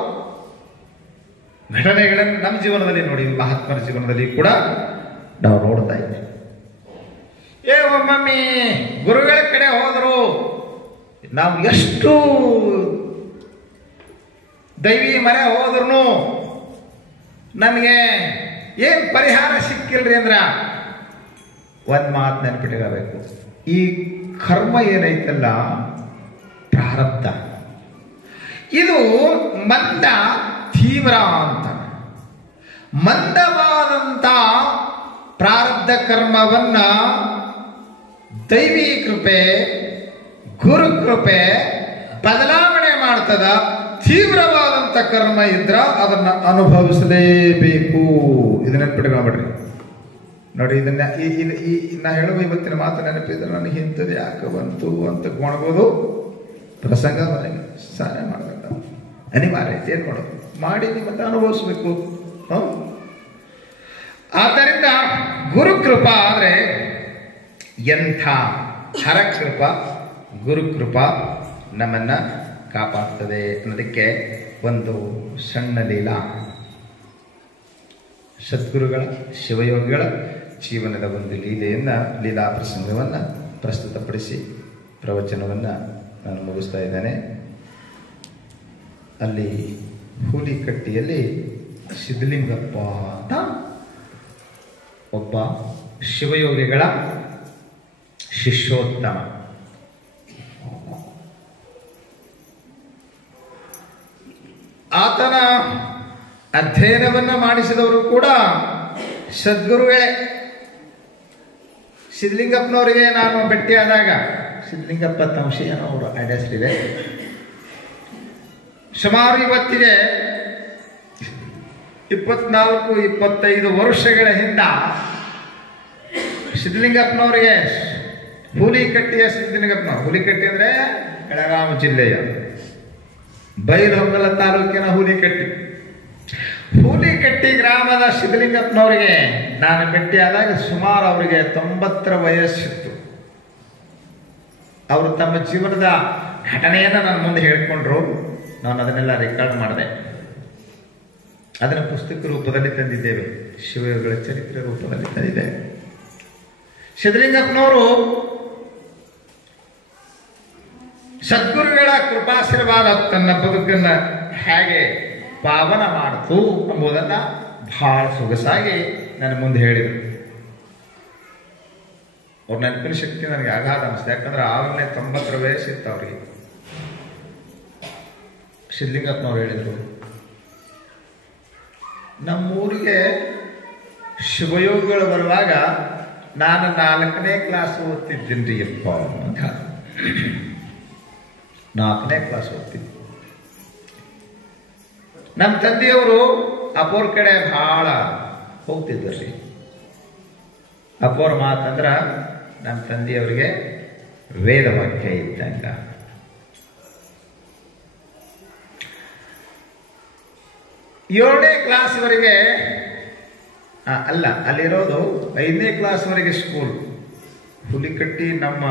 ಘಟನೆಗಳನ್ನು ನಮ್ಮ ಜೀವನದಲ್ಲಿ ನೋಡಿ, ಮಹಾತ್ಮರ ಜೀವನದಲ್ಲಿ ಕೂಡ ನಾವು ನೋಡ್ತಾ ಇದ್ದೇವೆ. ಒಮ್ಮೊಮ್ಮೆ ಗುರುಗಳ ಕಡೆ ಹೋದರು, ನಾವು ಎಷ್ಟು ದೈವಿ ಮನೆ ಹೋದ್ರು ನಮಗೆ ಏನ್ ಪರಿಹಾರ ಸಿಕ್ಕಿಲ್ರಿ ಅಂದ್ರ ಒಂದ್ ಮಾತು ನೆನಪಿಟ್ಕೋಬೇಕು, ಈ ಕರ್ಮ ಏನೈತಲ್ಲ, ಪ್ರಾರಬ್ಧ, ಇದು ಮಂದ ತೀವ್ರ ಅಂತ. ಮಂದವಾದಂತ ಪ್ರಾರಬ್ಧ ಕರ್ಮವನ್ನ ದೈವಿ ಕೃಪೆ, ಗುರು ಕೃಪೆ ಬದಲಾವಣೆ ಮಾಡ್ತದ. ತೀವ್ರವಾದಂತ ಕರ್ಮ ಇದ್ರ ಅದನ್ನ ಅನುಭವಿಸಲೇಬೇಕು. ಇದನ್ನ ನೆನಪಿಟ್ಕೊಂಡ್ಬಿಡ್ರಿ ನೋಡಿ. ಇದನ್ನ ನಾ ಹೇಳುವ ಇವತ್ತಿನ ಮಾತು ನೆನಪಿದ್ರೆ ನನಗೆ ಇಂಥದ್ದು ಯಾಕೆ ಬಂತು ಅಂತ ಗೊಣಗೋದು ಪ್ರಸಂಗ ನನಗೆ ಸಹಾಯ ಮಾಡಬೇಕು, ಅನಿವಾರ್ಯ. ಏನ್ ಮಾಡೋದು, ಮಾಡಿ ಮತ್ತೆ ಅನುಭವಿಸ್ಬೇಕು. ಆದ್ದರಿಂದ ಗುರುಕೃಪಾ ಆದ್ರೆ ಎಂಥ ಹರಕೃಪ, ಗುರುಕೃಪಾ ನಮ್ಮನ್ನ ಕಾಪಾಡ್ತದೆ ಅನ್ನೋದಕ್ಕೆ ಒಂದು ಸಣ್ಣ ಲೀಲಾ, ಸದ್ಗುರುಗಳ ಶಿವಯೋಗಿಗಳ ಜೀವನದ ಒಂದು ಲೀಲಾ ಪ್ರಸಂಗವನ್ನು ಪ್ರಸ್ತುತಪಡಿಸಿ ಪ್ರವಚನವನ್ನು ನಾನು ಮುಗಿಸ್ತಾ ಇದ್ದೇನೆ. ಅಲ್ಲಿ ಹೂಲಿಕಟ್ಟಿಯಲ್ಲಿ ಸಿದ್ಧಲಿಂಗಪ್ಪ ಅಂತ ಒಬ್ಬ ಶಿವಯೋಗಿಗಳ ಶಿಷ್ಯೋತ್ತಮ, ಆತನ ಅಧ್ಯಯನವನ್ನ ಮಾಡಿಸಿದವರು ಕೂಡ ಸದ್ಗುರುಗಳೇ. ಸಿದ್ಧಲಿಂಗಪ್ಪನವರಿಗೆ ನಾನು ಭೇಟಿಯಾದಾಗ, ಸಿದ್ಧಲಿಂಗಪ್ಪ ತಮಶಿಯನವರು ಹೆಸರಿದೆ, ಸುಮಾರು ಇವತ್ತಿಗೆ 24-25 ವರ್ಷಗಳ ಹಿಂದ ಸಿದ್ಧಲಿಂಗಪ್ಪನವರಿಗೆ ಹೂಲಿಕಟ್ಟಿಯ ಸಿದ್ಧಲಿಂಗಪ್ಪನವರು, ಹೂಲಿಕಟ್ಟಿ ಅಂದ್ರೆ ಬೆಳಗಾವಿ ಜಿಲ್ಲೆಯ ಬೈಲಹೊಂಗಲ ತಾಲೂಕಿನ ಹೂಲಿಕಟ್ಟಿ ಗ್ರಾಮದ ಸಿದ್ಧಲಿಂಗಪ್ಪನವರಿಗೆ ನಾನು ಭೇಟಿಯಾದಾಗ ಸುಮಾರು ಅವರಿಗೆ 90ರ ವಯಸ್ಸಿತ್ತು. ಅವರು ತಮ್ಮ ಜೀವನದ ಘಟನೆಯನ್ನು ನನ್ನ ಮುಂದೆ ಹೇಳ್ಕೊಂಡ್ರು. ನಾನು ಅದನ್ನೆಲ್ಲ ರೆಕಾರ್ಡ್ ಮಾಡಿದೆ. ಅದನ್ನು ಪುಸ್ತಕ ರೂಪದಲ್ಲಿ ತಂದಿದ್ದೇವೆ, ಶಿವಯೋಗಿಗಳ ಚರಿತ್ರೆ ರೂಪದಲ್ಲಿ ತಂದಿದ್ದೇವೆ. ಸಿದ್ಧಲಿಂಗಪ್ಪನವರು ಸದ್ಗುರುಗಳ ಕೃಪಾಶೀರ್ವಾದ ತನ್ನ ಬದುಕನ್ನು ಹೇಗೆ ಪಾವನ ಮಾಡಿತು ಎಂಬುದನ್ನ ಬಹಳ ಸೊಗಸಾಗಿ ನನ್ನ ಮುಂದೆ ಹೇಳಿದರು. ಅವ್ರ ನೆನಪಿನ ಶಕ್ತಿ ನನಗೆ ಅಗಾಧ ಅನಿಸ್ತು. ಯಾಕಂದ್ರೆ ಆವಾಗಲೇ 90ರ ವಯಸ್ಸಿತ್ತು ಅವರಿಗೆ. ಸಿದ್ಧಲಿಂಗಪ್ಪನವ್ರು ಹೇಳಿದರು, ನಮ್ಮೂರಿಗೆ ಶಿವಯೋಗಿಗಳು ಬರುವಾಗ ನಾನು 4ನೇ ಕ್ಲಾಸ್ ಓದ್ತಿದ್ದೀನಿ ಅಪ್ಪ ಅಂತ. 4ನೇ ಕ್ಲಾಸ್ ಓದ್ತಿದ್ದೆ. ನಮ್ಮ ತಂದೆಯವರು ಅಪ್ಪೋರ್ ಕಡೆ ಬಹಳ ಹೋಗ್ತಿದ್ರಿ. ಅಪ್ಪೋರ್ ಮಾತಂದ್ರ ನಮ್ಮ ತಂದೆಯವರಿಗೆ ವೇದವಾಕ್ಯ ಇದ್ದಂಗ. ಏಳನೇ ಕ್ಲಾಸ್ವರೆಗೆ ಅಲ್ಲ, ಅಲ್ಲಿರೋದು 5ನೇ ಕ್ಲಾಸ್ವರೆಗೆ ಸ್ಕೂಲ್. ಹುಲಿಕಟ್ಟಿ ನಮ್ಮ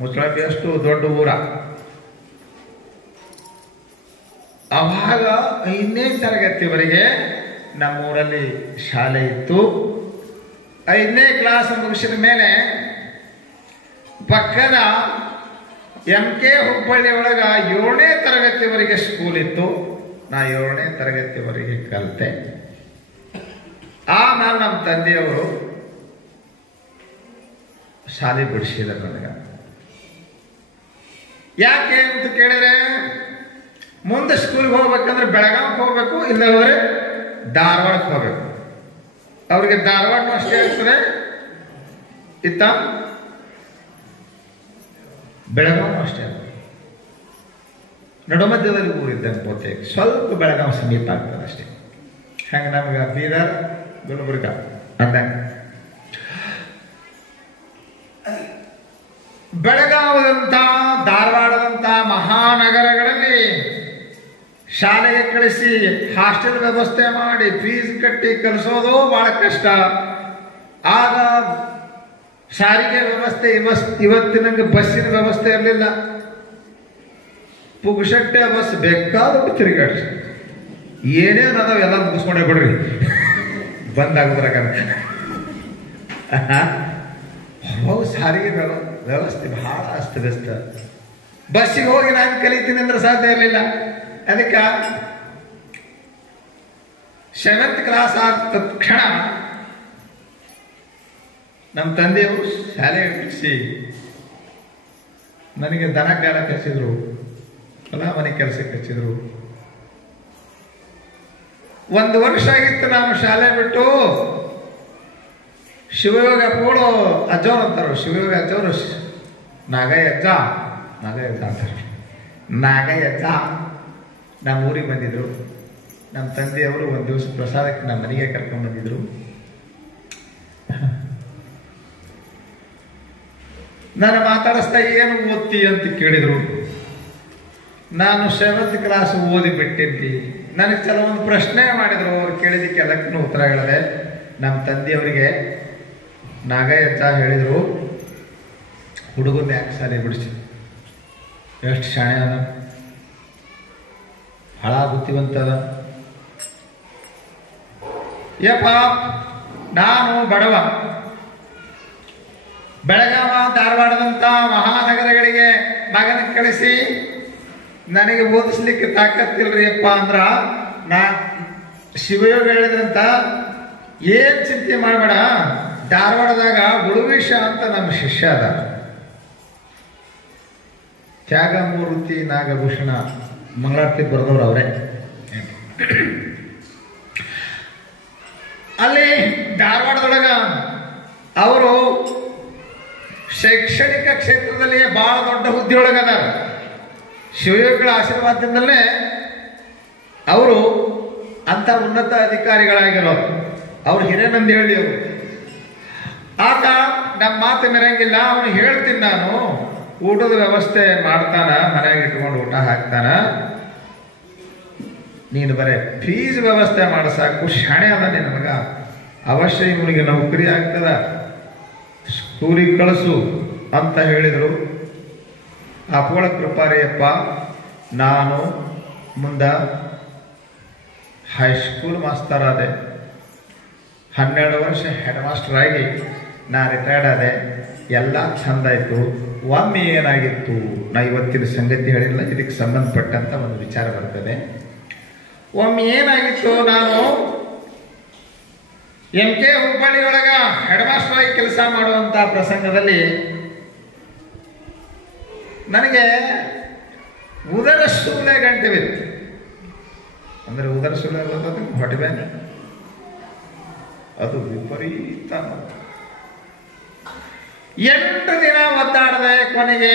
ಮುಚ್ಚಳಕ್ಕೆ ಅಷ್ಟು ದೊಡ್ಡ ಊರ. ಅವಾಗ 5ನೇ ತರಗತಿವರೆಗೆ ನಮ್ಮೂರಲ್ಲಿ ಶಾಲೆ ಇತ್ತು. 5ನೇ ಕ್ಲಾಸ್ ಮುಗಿಸಿದ ಮೇಲೆ ಪಕ್ಕದ MK ಹುಬ್ಬಳ್ಳಿ ಒಳಗ 7ನೇ ತರಗತಿವರೆಗೆ ಸ್ಕೂಲ್ ಇತ್ತು. ನಾ 7ನೇ ತರಗತಿವರೆಗೆ ಕಲಿತೆ. ಆಮೇಲೆ ನಮ್ಮ ತಂದೆಯವರು ಶಾಲೆ ಬಿಡಿಸಿದ ನನಗ. ಯಾಕೆ ಅಂತ ಕೇಳಿದ್ರೆ, ಮುಂದೆ ಸ್ಕೂಲ್ಗೆ ಹೋಗ್ಬೇಕಂದ್ರೆ ಬೆಳಗಾವಿಗೆ ಹೋಗ್ಬೇಕು, ಇಲ್ಲವರೆ ಧಾರವಾಡಕ್ಕೆ ಹೋಗ್ಬೇಕು. ಅವ್ರಿಗೆ ಧಾರವಾಡನೂ ಅಷ್ಟೇ ಇರ್ತದೆ, ಇತ್ತ ಬೆಳಗಾವಿ ಅಷ್ಟೇ. ನಡುಮಧ್ಯದಲ್ಲಿ ಊರಿದ್ದಂಗೆ ಬಹುತೇಕ ಸ್ವಲ್ಪ ಬೆಳಗಾವಿ ಸಮೀಪ ಆಗ್ತದೆ ಅಷ್ಟೇ. ಹಂಗೆ ನಮ್ಗೆ ಬೀದರ್ ಗುಲ್ಬರ್ಗ ಅಂದಂಗೆ. ಬೆಳಗಾವದಂಥ ಧಾರವಾಡದಂಥ ಮಹಾನಗರಗಳಲ್ಲಿ ಶಾಲೆಗೆ ಕಳಿಸಿ ಹಾಸ್ಟೆಲ್ ವ್ಯವಸ್ಥೆ ಮಾಡಿ ಫೀಸ್ ಕಟ್ಟಿ ಕಲಿಸೋದು ಬಹಳ ಕಷ್ಟ. ಆಗ ಸಾರಿಗೆ ವ್ಯವಸ್ಥೆ ಇವತ್ತಿನಂಗೆ ಬಸ್ಸಿನ ವ್ಯವಸ್ಥೆ ಇರಲಿಲ್ಲ. ಪುಗ್ಸಟ್ಟೆ ಬಸ್ ಬೇಕಾದಷ್ಟು ತಿರುಗಾಡ್ಸಿ, ಏನೇನು ಅದಾವ ಎಲ್ಲ ಮುಗಿಸ್ಕೊಂಡೇ ಬಿಡ್ರಿ ಬಂದಾಗುದ್ರಾಗ. ಹೋಗಿ ಸಾರಿಗೆ ವ್ಯವಸ್ಥೆ ಬಹಳ ಅಸ್ತವ್ಯಸ್ತ. ಬಸ್ಸಿಗೆ ಹೋಗಿ ನಾನು ಕಲಿತೀನಿ ಅಂದ್ರೆ ಸಾಧ್ಯ ಇರಲಿಲ್ಲ. ಅದಕ್ಕೆ 7th ಕ್ಲಾಸ್ ಆದ ತಕ್ಷಣ ನಮ್ಮ ತಂದೆಯವರು ಶಾಲೆ ಬಿಡಿಸಿ ನನಗೆ ದನ ಕಾಲ ಕಲಿಸಿದ್ರು, ಹೊಲ ಮನೆ ಕೆಲಸಕ್ಕೆ ಹಚ್ಚಿದ್ರು. 1 ವರ್ಷ ಆಗಿತ್ತು ನಾನು ಶಾಲೆ ಬಿಟ್ಟು. ಶಿವಯೋಗ ಅಪ್ಪಗಳು ಅಜ್ಜವ್ರು ಅಂತಾರು, ಶಿವಯೋಗ ಅಜ್ಜವರು ನಾಗಯ್ಯ ಅಜ್ಜ ಅಂತಾರೆ. ನಾಗಯ್ಯ ಅಜ್ಜ ನಮ್ಮ ಊರಿಗೆ ಬಂದಿದ್ರು. ನಮ್ಮ ತಂದೆಯವರು ಒಂದು ದಿವಸ ಪ್ರಸಾದಕ್ಕೆ ನಮ್ಮ ಮನೆಗೆ ಕರ್ಕೊಂಡು ಬಂದಿದ್ರು. ನಾನು ಮಾತಾಡಿಸ್ತಾ ಏನು ಓದ್ತಿ ಅಂತ ಕೇಳಿದ್ರು. ನಾನು 7th ಕ್ಲಾಸ್ ಓದಿ ಬಿಟ್ಟಿದ್ದಿ. ನನಗೆ ಕೆಲವೊಂದು ಪ್ರಶ್ನೆ ಮಾಡಿದ್ರು. ಅವ್ರು ಕೇಳಿದ್ದಕ್ಕೆಲ್ಲಕ್ಕೂ ಉತ್ತರ ಹೇಳಿದೆ. ನಮ್ಮ ತಂದೆಯವರಿಗೆ ನಾಗಯ್ಯ ಹೇಳಿದರು, ಹುಡುಗನ ಯಾಕೆ ಶಾಲೆ ಬಿಡಿಸಿ, ಎಷ್ಟು ಶಾಣೆ ಅದ, ಬಹಳ ಬುದ್ಧಿವಂತದ. ಯಪ್ಪ ನಾನು ಬಡವ, ಬೆಳಗಾವ ಧಾರವಾಡದಂಥ ಮಹಾನಗರಗಳಿಗೆ ಮಗನ ಕಳಿಸಿ ನನಗೆ ಓದಿಸ್ಲಿಕ್ಕೆ ತಾಕತ್ತಿಲ್ರಿ ಅಪ್ಪ ಅಂದ್ರ, ನಾ ಶಿವಯೋಗ ಹೇಳಿದ್ರಂತ ಏನ್ ಚಿಂತೆ ಮಾಡಬೇಡ, ಧಾರವಾಡದಾಗ ಗುಳುವೀಶ ಅಂತ ನಮ್ಮ ಶಿಷ್ಯ ಅದ, ತ್ಯಾಗಮೂರ್ತಿ ನಾಗಭೂಷಣ ಮಂಗಳಾರತಿ ಬರೆದವ್ರು ಅವರೇ. ಅಲ್ಲಿ ಧಾರವಾಡದೊಳಗ ಅವರು ಶೈಕ್ಷಣಿಕ ಕ್ಷೇತ್ರದಲ್ಲಿ ಬಹಳ ದೊಡ್ಡ ಹುದ್ದೆಯೊಳಗದ. ಶಿವಯೋಗಿಗಳ ಆಶೀರ್ವಾದದಿಂದಲೇ ಅವರು ಅಂತ ಉನ್ನತ ಅಧಿಕಾರಿಗಳಾಗಿರೋರು. ಅವ್ರು ಹಿರೇನಂದಿ ಅವರು. ಆಗ ನಮ್ಮ ಮಾತು ಮೆರಂಗಿಲ್ಲ, ಅವನು ಹೇಳ್ತೀನಿ ನಾನು, ಊಟದ ವ್ಯವಸ್ಥೆ ಮಾಡ್ತಾನ, ಮನೆಯಾಗ ಇಟ್ಕೊಂಡು ಊಟ ಹಾಕ್ತಾನ, ನೀನು ಬರೇ ಫೀಸ್ ವ್ಯವಸ್ಥೆ ಮಾಡ ಸಾಕು, ಶಾಣೆ ಅದ ನಿನ್ನ ಮಗ, ಅವಶ್ಯ ಇವನಿಗೆ ನೌಕರಿ ಆಗ್ತದ, ಸ್ಕೂಲಿಗೆ ಕಳಿಸು ಅಂತ ಹೇಳಿದರು. ಅಪ್ಪಳ ಕೃಪಾರಿಯಪ್ಪ ನಾನು ಮುಂದೆ ಹೈಸ್ಕೂಲ್ ಮಾಸ್ತರ್ ಆದೆ. 12 ವರ್ಷ ಹೆಡ್ ಮಾಸ್ಟರ್ ಆಗಿ ನಾ ರಿಟೈರ್ಡ್ ಆದೆ. ಎಲ್ಲ ಚಂದ ಆಯಿತು. ಒಮ್ಮೆ ಏನಾಗಿತ್ತು, ನಾ ಇವತ್ತಿನ ಸಂಗತಿ ಹೇಳಿಲ್ಲ, ಇದಕ್ಕೆ ಸಂಬಂಧಪಟ್ಟಂತ ಒಂದು ವಿಚಾರ ಬರ್ತದೆ. ಒಮ್ಮೆ ಏನಾಗಿತ್ತು, ನಾನು MK ಹುಬ್ಬಳ್ಳಿ ಒಳಗ ಹೆಡ್ ಮಾಸ್ಟರ್ ಆಗಿ ಕೆಲಸ ಮಾಡುವಂತ ಪ್ರಸಂಗದಲ್ಲಿ ನನಗೆ ಉದರ ಶೂಲೆ ಗಂಟೆ ಬಿತ್ತು. ಅಂದ್ರೆ ಉದರ ಶೂಲೆ ಹೊಟ್ಟೆ ಅದು ವಿಪರೀತ. 8 ದಿನ ಒದ್ದಾಡದೆ ಕೊನೆಗೆ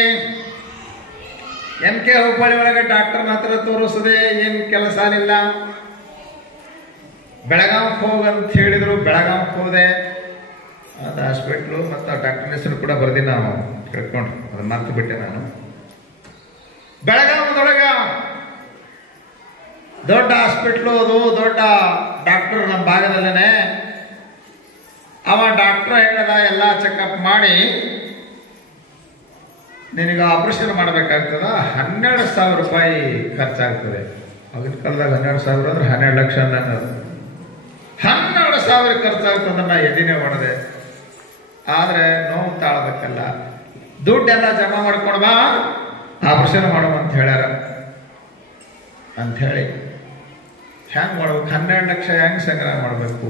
MK ಹುಬ್ಬಳ್ಳಿ ಒಳಗೆ ಡಾಕ್ಟರ್ ಹತ್ರ ತೋರಿಸದೆ, ಏನು ಕೆಲಸ ಇಲ್ಲ, ಬೆಳಗಾವಿಗೆ ಹೋಗಂತ ಹೇಳಿದ್ರು, ಬೆಳಗಾವಿಗೆ ಹೋದೆ. ಅದು ಹಾಸ್ಪಿಟ್ಲು ಮತ್ತು ಡಾಕ್ಟರ್ ಹೆಸರು ಕೂಡ ಬರ್ದಿ ನಾವು ಕೇಳ್ಕೊಂಡು ಅದು ಮರ್ತು ಬಿಟ್ಟೆ ನಾನು. ಬೆಳಗಾವದೊಳಗ ದೊಡ್ಡ ಹಾಸ್ಪಿಟ್ಲು, ಅದು ದೊಡ್ಡ ಡಾಕ್ಟರ್ ನಮ್ಮ ಭಾಗದಲ್ಲೇ. ಅವ ಡಾಕ್ಟ್ರು ಹೇಳದ ಎಲ್ಲ ಚೆಕಪ್ ಮಾಡಿ ನಿನಗೆ ಆಪರೇಷನ್ ಮಾಡಬೇಕಾಗ್ತದ, 12,000 ರೂಪಾಯಿ ಖರ್ಚಾಗ್ತದೆ. ಆಗಿನ ಕಾಲದಾಗ 12,000 ಅಂದ್ರೆ 12 ಲಕ್ಷ ಅಂದಂಗ. 12,000 ಖರ್ಚಾಗ್ತದೆ. ನಾ ಎದಿನೇ ಹೊಡೆದೆ. ಆದ್ರೆ ನೋವು ತಾಳಬೇಕಲ್ಲ, ದುಡ್ಡೆಲ್ಲ ಜಮಾ ಮಾಡ್ಕೊಂಡು ಬಾ, ಆಪರೇಷನ್ ಮಾಡುವ ಅಂತ ಹೇಳ್ಯಾರ. ಅಂಥೇಳಿ ಹೆಂಗೆ ಮಾಡ್ಬೇಕು? 12 ಲಕ್ಷ ಹೆಂಗೆ ಸಂಗ್ರಹ ಮಾಡಬೇಕು?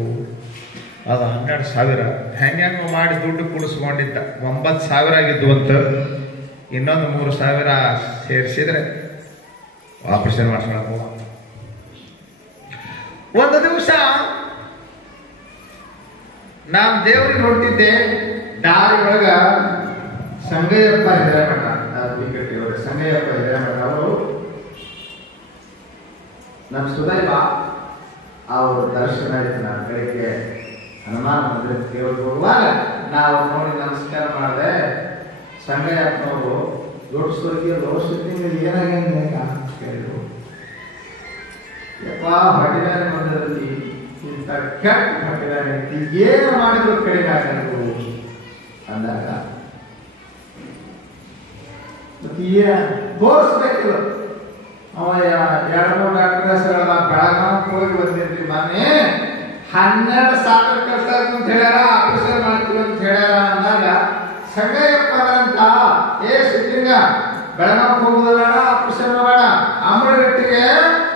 ಅದು 12,000 ಹೆಂಗೆ ಮಾಡಿ ದುಡ್ಡು ಕೂಡಿಸ್ಕೊಂಡಿದ್ದ. 9,000 ಆಗಿದ್ದು ಅಂತ ಇನ್ನೊಂದು 3,000 ಸೇರಿಸಿದ್ರೆ ಆಪರೇಷನ್ ಮಾಡ್ಸ್ಕೊಳಕ್ ಹೋಗ. ಒಂದು ದಿವಸ ನಾನು ದೇವ್ರಿಗೆ ಹೊರಟಿದ್ದೆ. ದಾರಿ ಒಳಗ ಸಂಗಯ್ಯಪ್ಪ ಹಿರೇಮಠ, ಸಂಗಯ್ಯಪ್ಪ ಹಿರೇಮಠ ಅವರು ನಮ್ಮ ಸುದೈವ ಅವ್ರ ದರ್ಶನ ಆಯ್ತು. ನಾನು ಬೆಳಿಗ್ಗೆ ಹನುಮಾನ್ ಮಂದಿರ ದೇವ್ರಿಗೆ ಹೋಗುವಾಗ ನಾವು ನೋಡಿ ನಮಸ್ಕಾರ ಮಾಡಿದೆ. ಸಂಗಯ್ಯಪ್ಪನವರು ದೊಡ್ಡ ಸ್ವರ್ಗೀಯ ಲೋಷದಿಂದ ಏನಾಗಿದೆ ಅಂತ ಕೇಳಿದ್ರು. ಯಪ್ಪ ಹೊಟ್ಟಿದಾನೆ ಮಂದಿರದಲ್ಲಿ ಇಂಥ ಕೆಟ್ಟ ಹೊಟ್ಟಿದಾನೆ ಏನು ಮಾಡಿದ್ರು ಕಡಿಮೆ ಆಗಬೇಕು ಅಂದಾಗ ತೋರಿಸ್ಬೇಕಿಲ್ಲ. ಅವ 2-3 ಡಾಕ್ಟರ್ ಹೆಸರುಗಳ ಬೆಳಗಾವಿಗೆ ಹೋಗಿ ಬಂದಿದ್ರಿ. ಮೊನ್ನೆ 12,000 ಖರ್ಚಾಯ್ತು ಅಂತ ಹೇಳ್ಯಾರ, ಆಪರೇಷನ್ ಮಾಡ್ತೀವಿ ಅಂತ ಹೇಳ್ಯಾರ ಅಂದಾಗ ಸಂಗಯ್ಯಪ್ಪನಂತ ಸಿದ್ದಿಂಗ ಬೆಳಗಾವಿಗೆ ಹೋಗುದು ಬೇಡ, ಆಪರೇಷನ್ ಬೇಡ, ಅಮರಗಟ್ಟಿಗೆ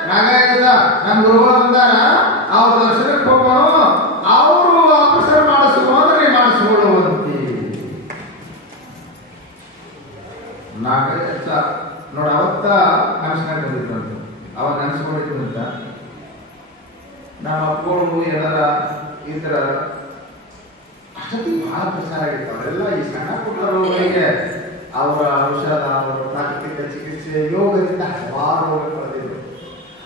ನಾಗಾಯದ ನಮ್ಮ ಗುರುಗಳು ಬಂದಾರ, ಅವ್ರ ದರ್ಶನಕ್ಕೆ ಹೋಗೋಣ, ಅವರು ಆಪರೇಷನ್ ಮಾಡಿಸ್ಕೊಂಡ್ರೆ ಮಾಡಿಸ್ಕೊಳ್ಳುವಂತಿ. ನಾಗಯ್ಯ ನೋಡ ಅವತ್ತ ನೆನ್ಸ್ಕೊಂಡು ಬಂದಿದ್ದಂತ, ಅವಾಗ ನೆನ್ಸ್ಕೊಂಡಿದ್ದಂತ ನಮ್ಮ ಅಪ್ಪಗಳು ಎಲ್ಲರ ಈ ಥರ ಅಷ್ಟೊತ್ತಿಗೆ ಬಹಳ ಪ್ರಸಾರ ಆಗಿತ್ತು. ಅವರೆಲ್ಲ ಈ ಸಣ್ಣ ಪುಟ್ಟ ರೋಗಗಳಿಗೆ ಅವರ ಔಷಧ, ಅವರ ಪ್ರಾಕೃತಿಕ ಚಿಕಿತ್ಸೆ, ಯೋಗದಿಂದ ಹಲವಾರು ರೋಗ ಪಡೆದಿದ್ರು.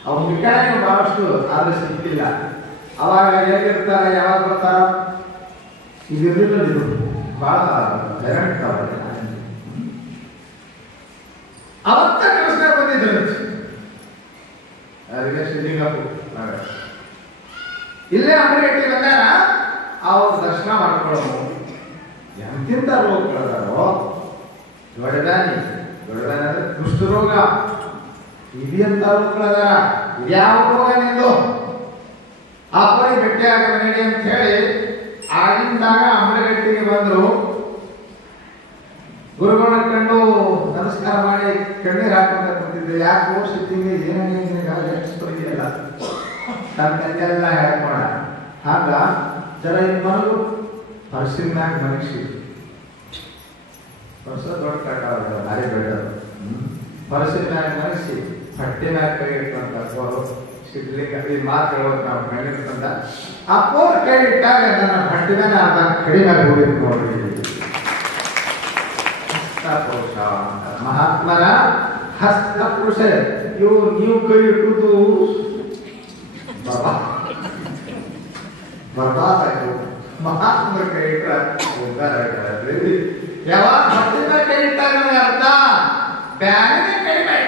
ಅವ್ರ ವಿಚಾರಣೆ ಬಹಳಷ್ಟು ಆದ್ರೆ ಸಿಕ್ಕಿಲ್ಲ. ಅವಾಗ ಹೇಗಿರ್ತಾರೆ, ಯಾವಾಗ ಬರ್ತಾರ, ಇದಿರಲಿಲ್ಲ. ಇದು ಬಹಳ ಹೈರಾಣ. ಅವತ್ತ ನಮಸ್ಕಾರ ಬಂದಿದ್ರು ಇಲ್ಲೇ ಅಮರಗಟ್ಟಿ ಬಂದಾರ. ಅವ್ರ ದರ್ಶನ ಮಾಡ್ಕೊಳ್ಳೋದು. ಎಂತಿಂತ ರೋಗಗಳದಾರೋ, ದೊಡ್ಡದಾನಿ ಅಂದ್ರೆ ಕುಷ್ಠರೋಗ, ಇದೆಂತ ರೋಗಗಳದಾರ, ಇದ್ಯಾವ ರೋಗ ನಿಂದು ಅಪ್ಪರಿಗೆ ಭೇಟಿ ಆಗ ನಡಿ ಅಂತ ಹೇಳಿ ಆಗಿಂದಾಗ ಅಮರಗಟ್ಟಿಗೆ ಬಂದ್ರು. ಗುರುಗಳ ಕಂಡು ನಮಸ್ಕಾರ ಮಾಡಿ ಕಣ್ಣೀರು ಹಾಕೊಂಡ ಕೂತಿದ್ದೆ. ಯಾಕೆ ಓಡಿಸಿದ್ದೀನಿ, ಏನಿದೆಯಲ್ಲ ತನ್ನ ತಂದೆಲ್ಲ ಹೇಳ್ಕೊಳ. ಆಗ ಜರ ಇದು ಮನಗು ಪರ್ಸಿನಾಗ ಮನುಷ್ಯ ಪರ್ಸ ದೊಡ್ಡ ಕಟ್ಟ ಭಾರಿ ಬೆಳೆಯೋದು. ಪರ್ಸಿನಾಗ ಮನಸ್ಸಿ ಹೊಟ್ಟೆನಾಗ ಕೈ ಇಟ್ಕೊಂತ ಸಿಡ್ಲಿಂಗ ಈ ಮಾತು ಹೇಳೋದು ನಾವು ಕಣ್ಣಿರ್ತಂದ. ಅಪ್ಪೋರ್ ಕೈ ಇಟ್ಟಾಗ ನನ್ನ ಹೊಟ್ಟೆನ ಅರ್ಧ ಕಡಿಮೆ ಹೋಗಿದ್ದು ನೋಡ್ರಿ. ಹಸ್ತಪುರುಷ ಮಹಾತ್ಮರ ಹಸ್ತಪುರುಷ. ಇವು ನೀವು ಕೈ ಇಟ್ಟುದು ಬರ್ಬಾದಾಯ್ತು. ಮಹಾತ್ಮರ ಕೈ ಇಟ್ಟ ಯಾವಾಗ ಹೊಟ್ಟಿನ ಕೈ ಇಟ್ಟಾಗ ಅರ್ಥ ಬ್ಯಾಗನೆ ಕಡಿಮೆ.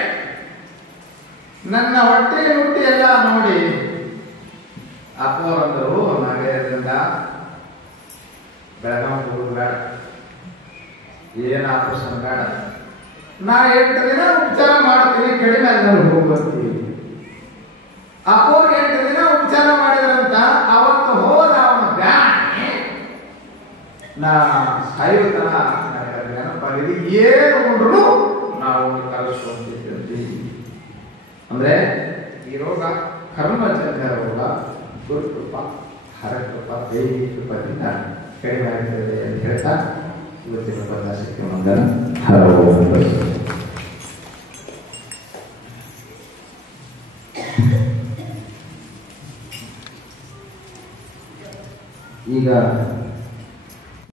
ನನ್ನ ಹೊಟ್ಟೆ ಹುಟ್ಟಿ ಎಲ್ಲ ನೋಡಿ ಅಪ್ಪವರಂದರು ನಗರದಿಂದ ಬೆಳಗಾವಿ ಹೋಗುದು ಬೇಡ, ಏನ್ ಆಪರೇಷನ್ ಬೇಡ, ನಾ 8 ದಿನ ಉಪಚಾರ ಮಾಡ್ತೀನಿ, ಕಡಿಮೆ ಆದ್ಮೇಲೆ ಹೋಗ್ಬರ್ತೀವಿ. ಅಪ್ಪವ್ರು 8 ದಿನ ಉಪಚಾರ ಮಾಡಿದ್ರಂತ ಅವತ್ತು ಹೋದ ಅವನ ಬ್ಯಾನೆ ನಾ ಸಾಯುತ್ತನ ನೆನಪಾಗಿದೆ. ಏನು ಉಂಡ್ರು ನಾವು ಕಲಿಸ್ಕೊಂತಿದ್ದೀವಿ. ಅಂದ್ರೆ ಈ ರೋಗ ಕರ್ಮಚರ್ಯ ರೋಗ ಗುರುಕೃಪ, ಹರಕೃಪ, ದೇವಿ ಕೃಪದಿಂದ ಕಡಿಮೆ ಆಗ್ತದೆ ಅಂತ ಹೇಳ್ತಾ ಇವತ್ತಿನ ಉಪನ್ಯಾಸಕ್ಕೆ ಮಂಗಲ ಹರ. ಈಗ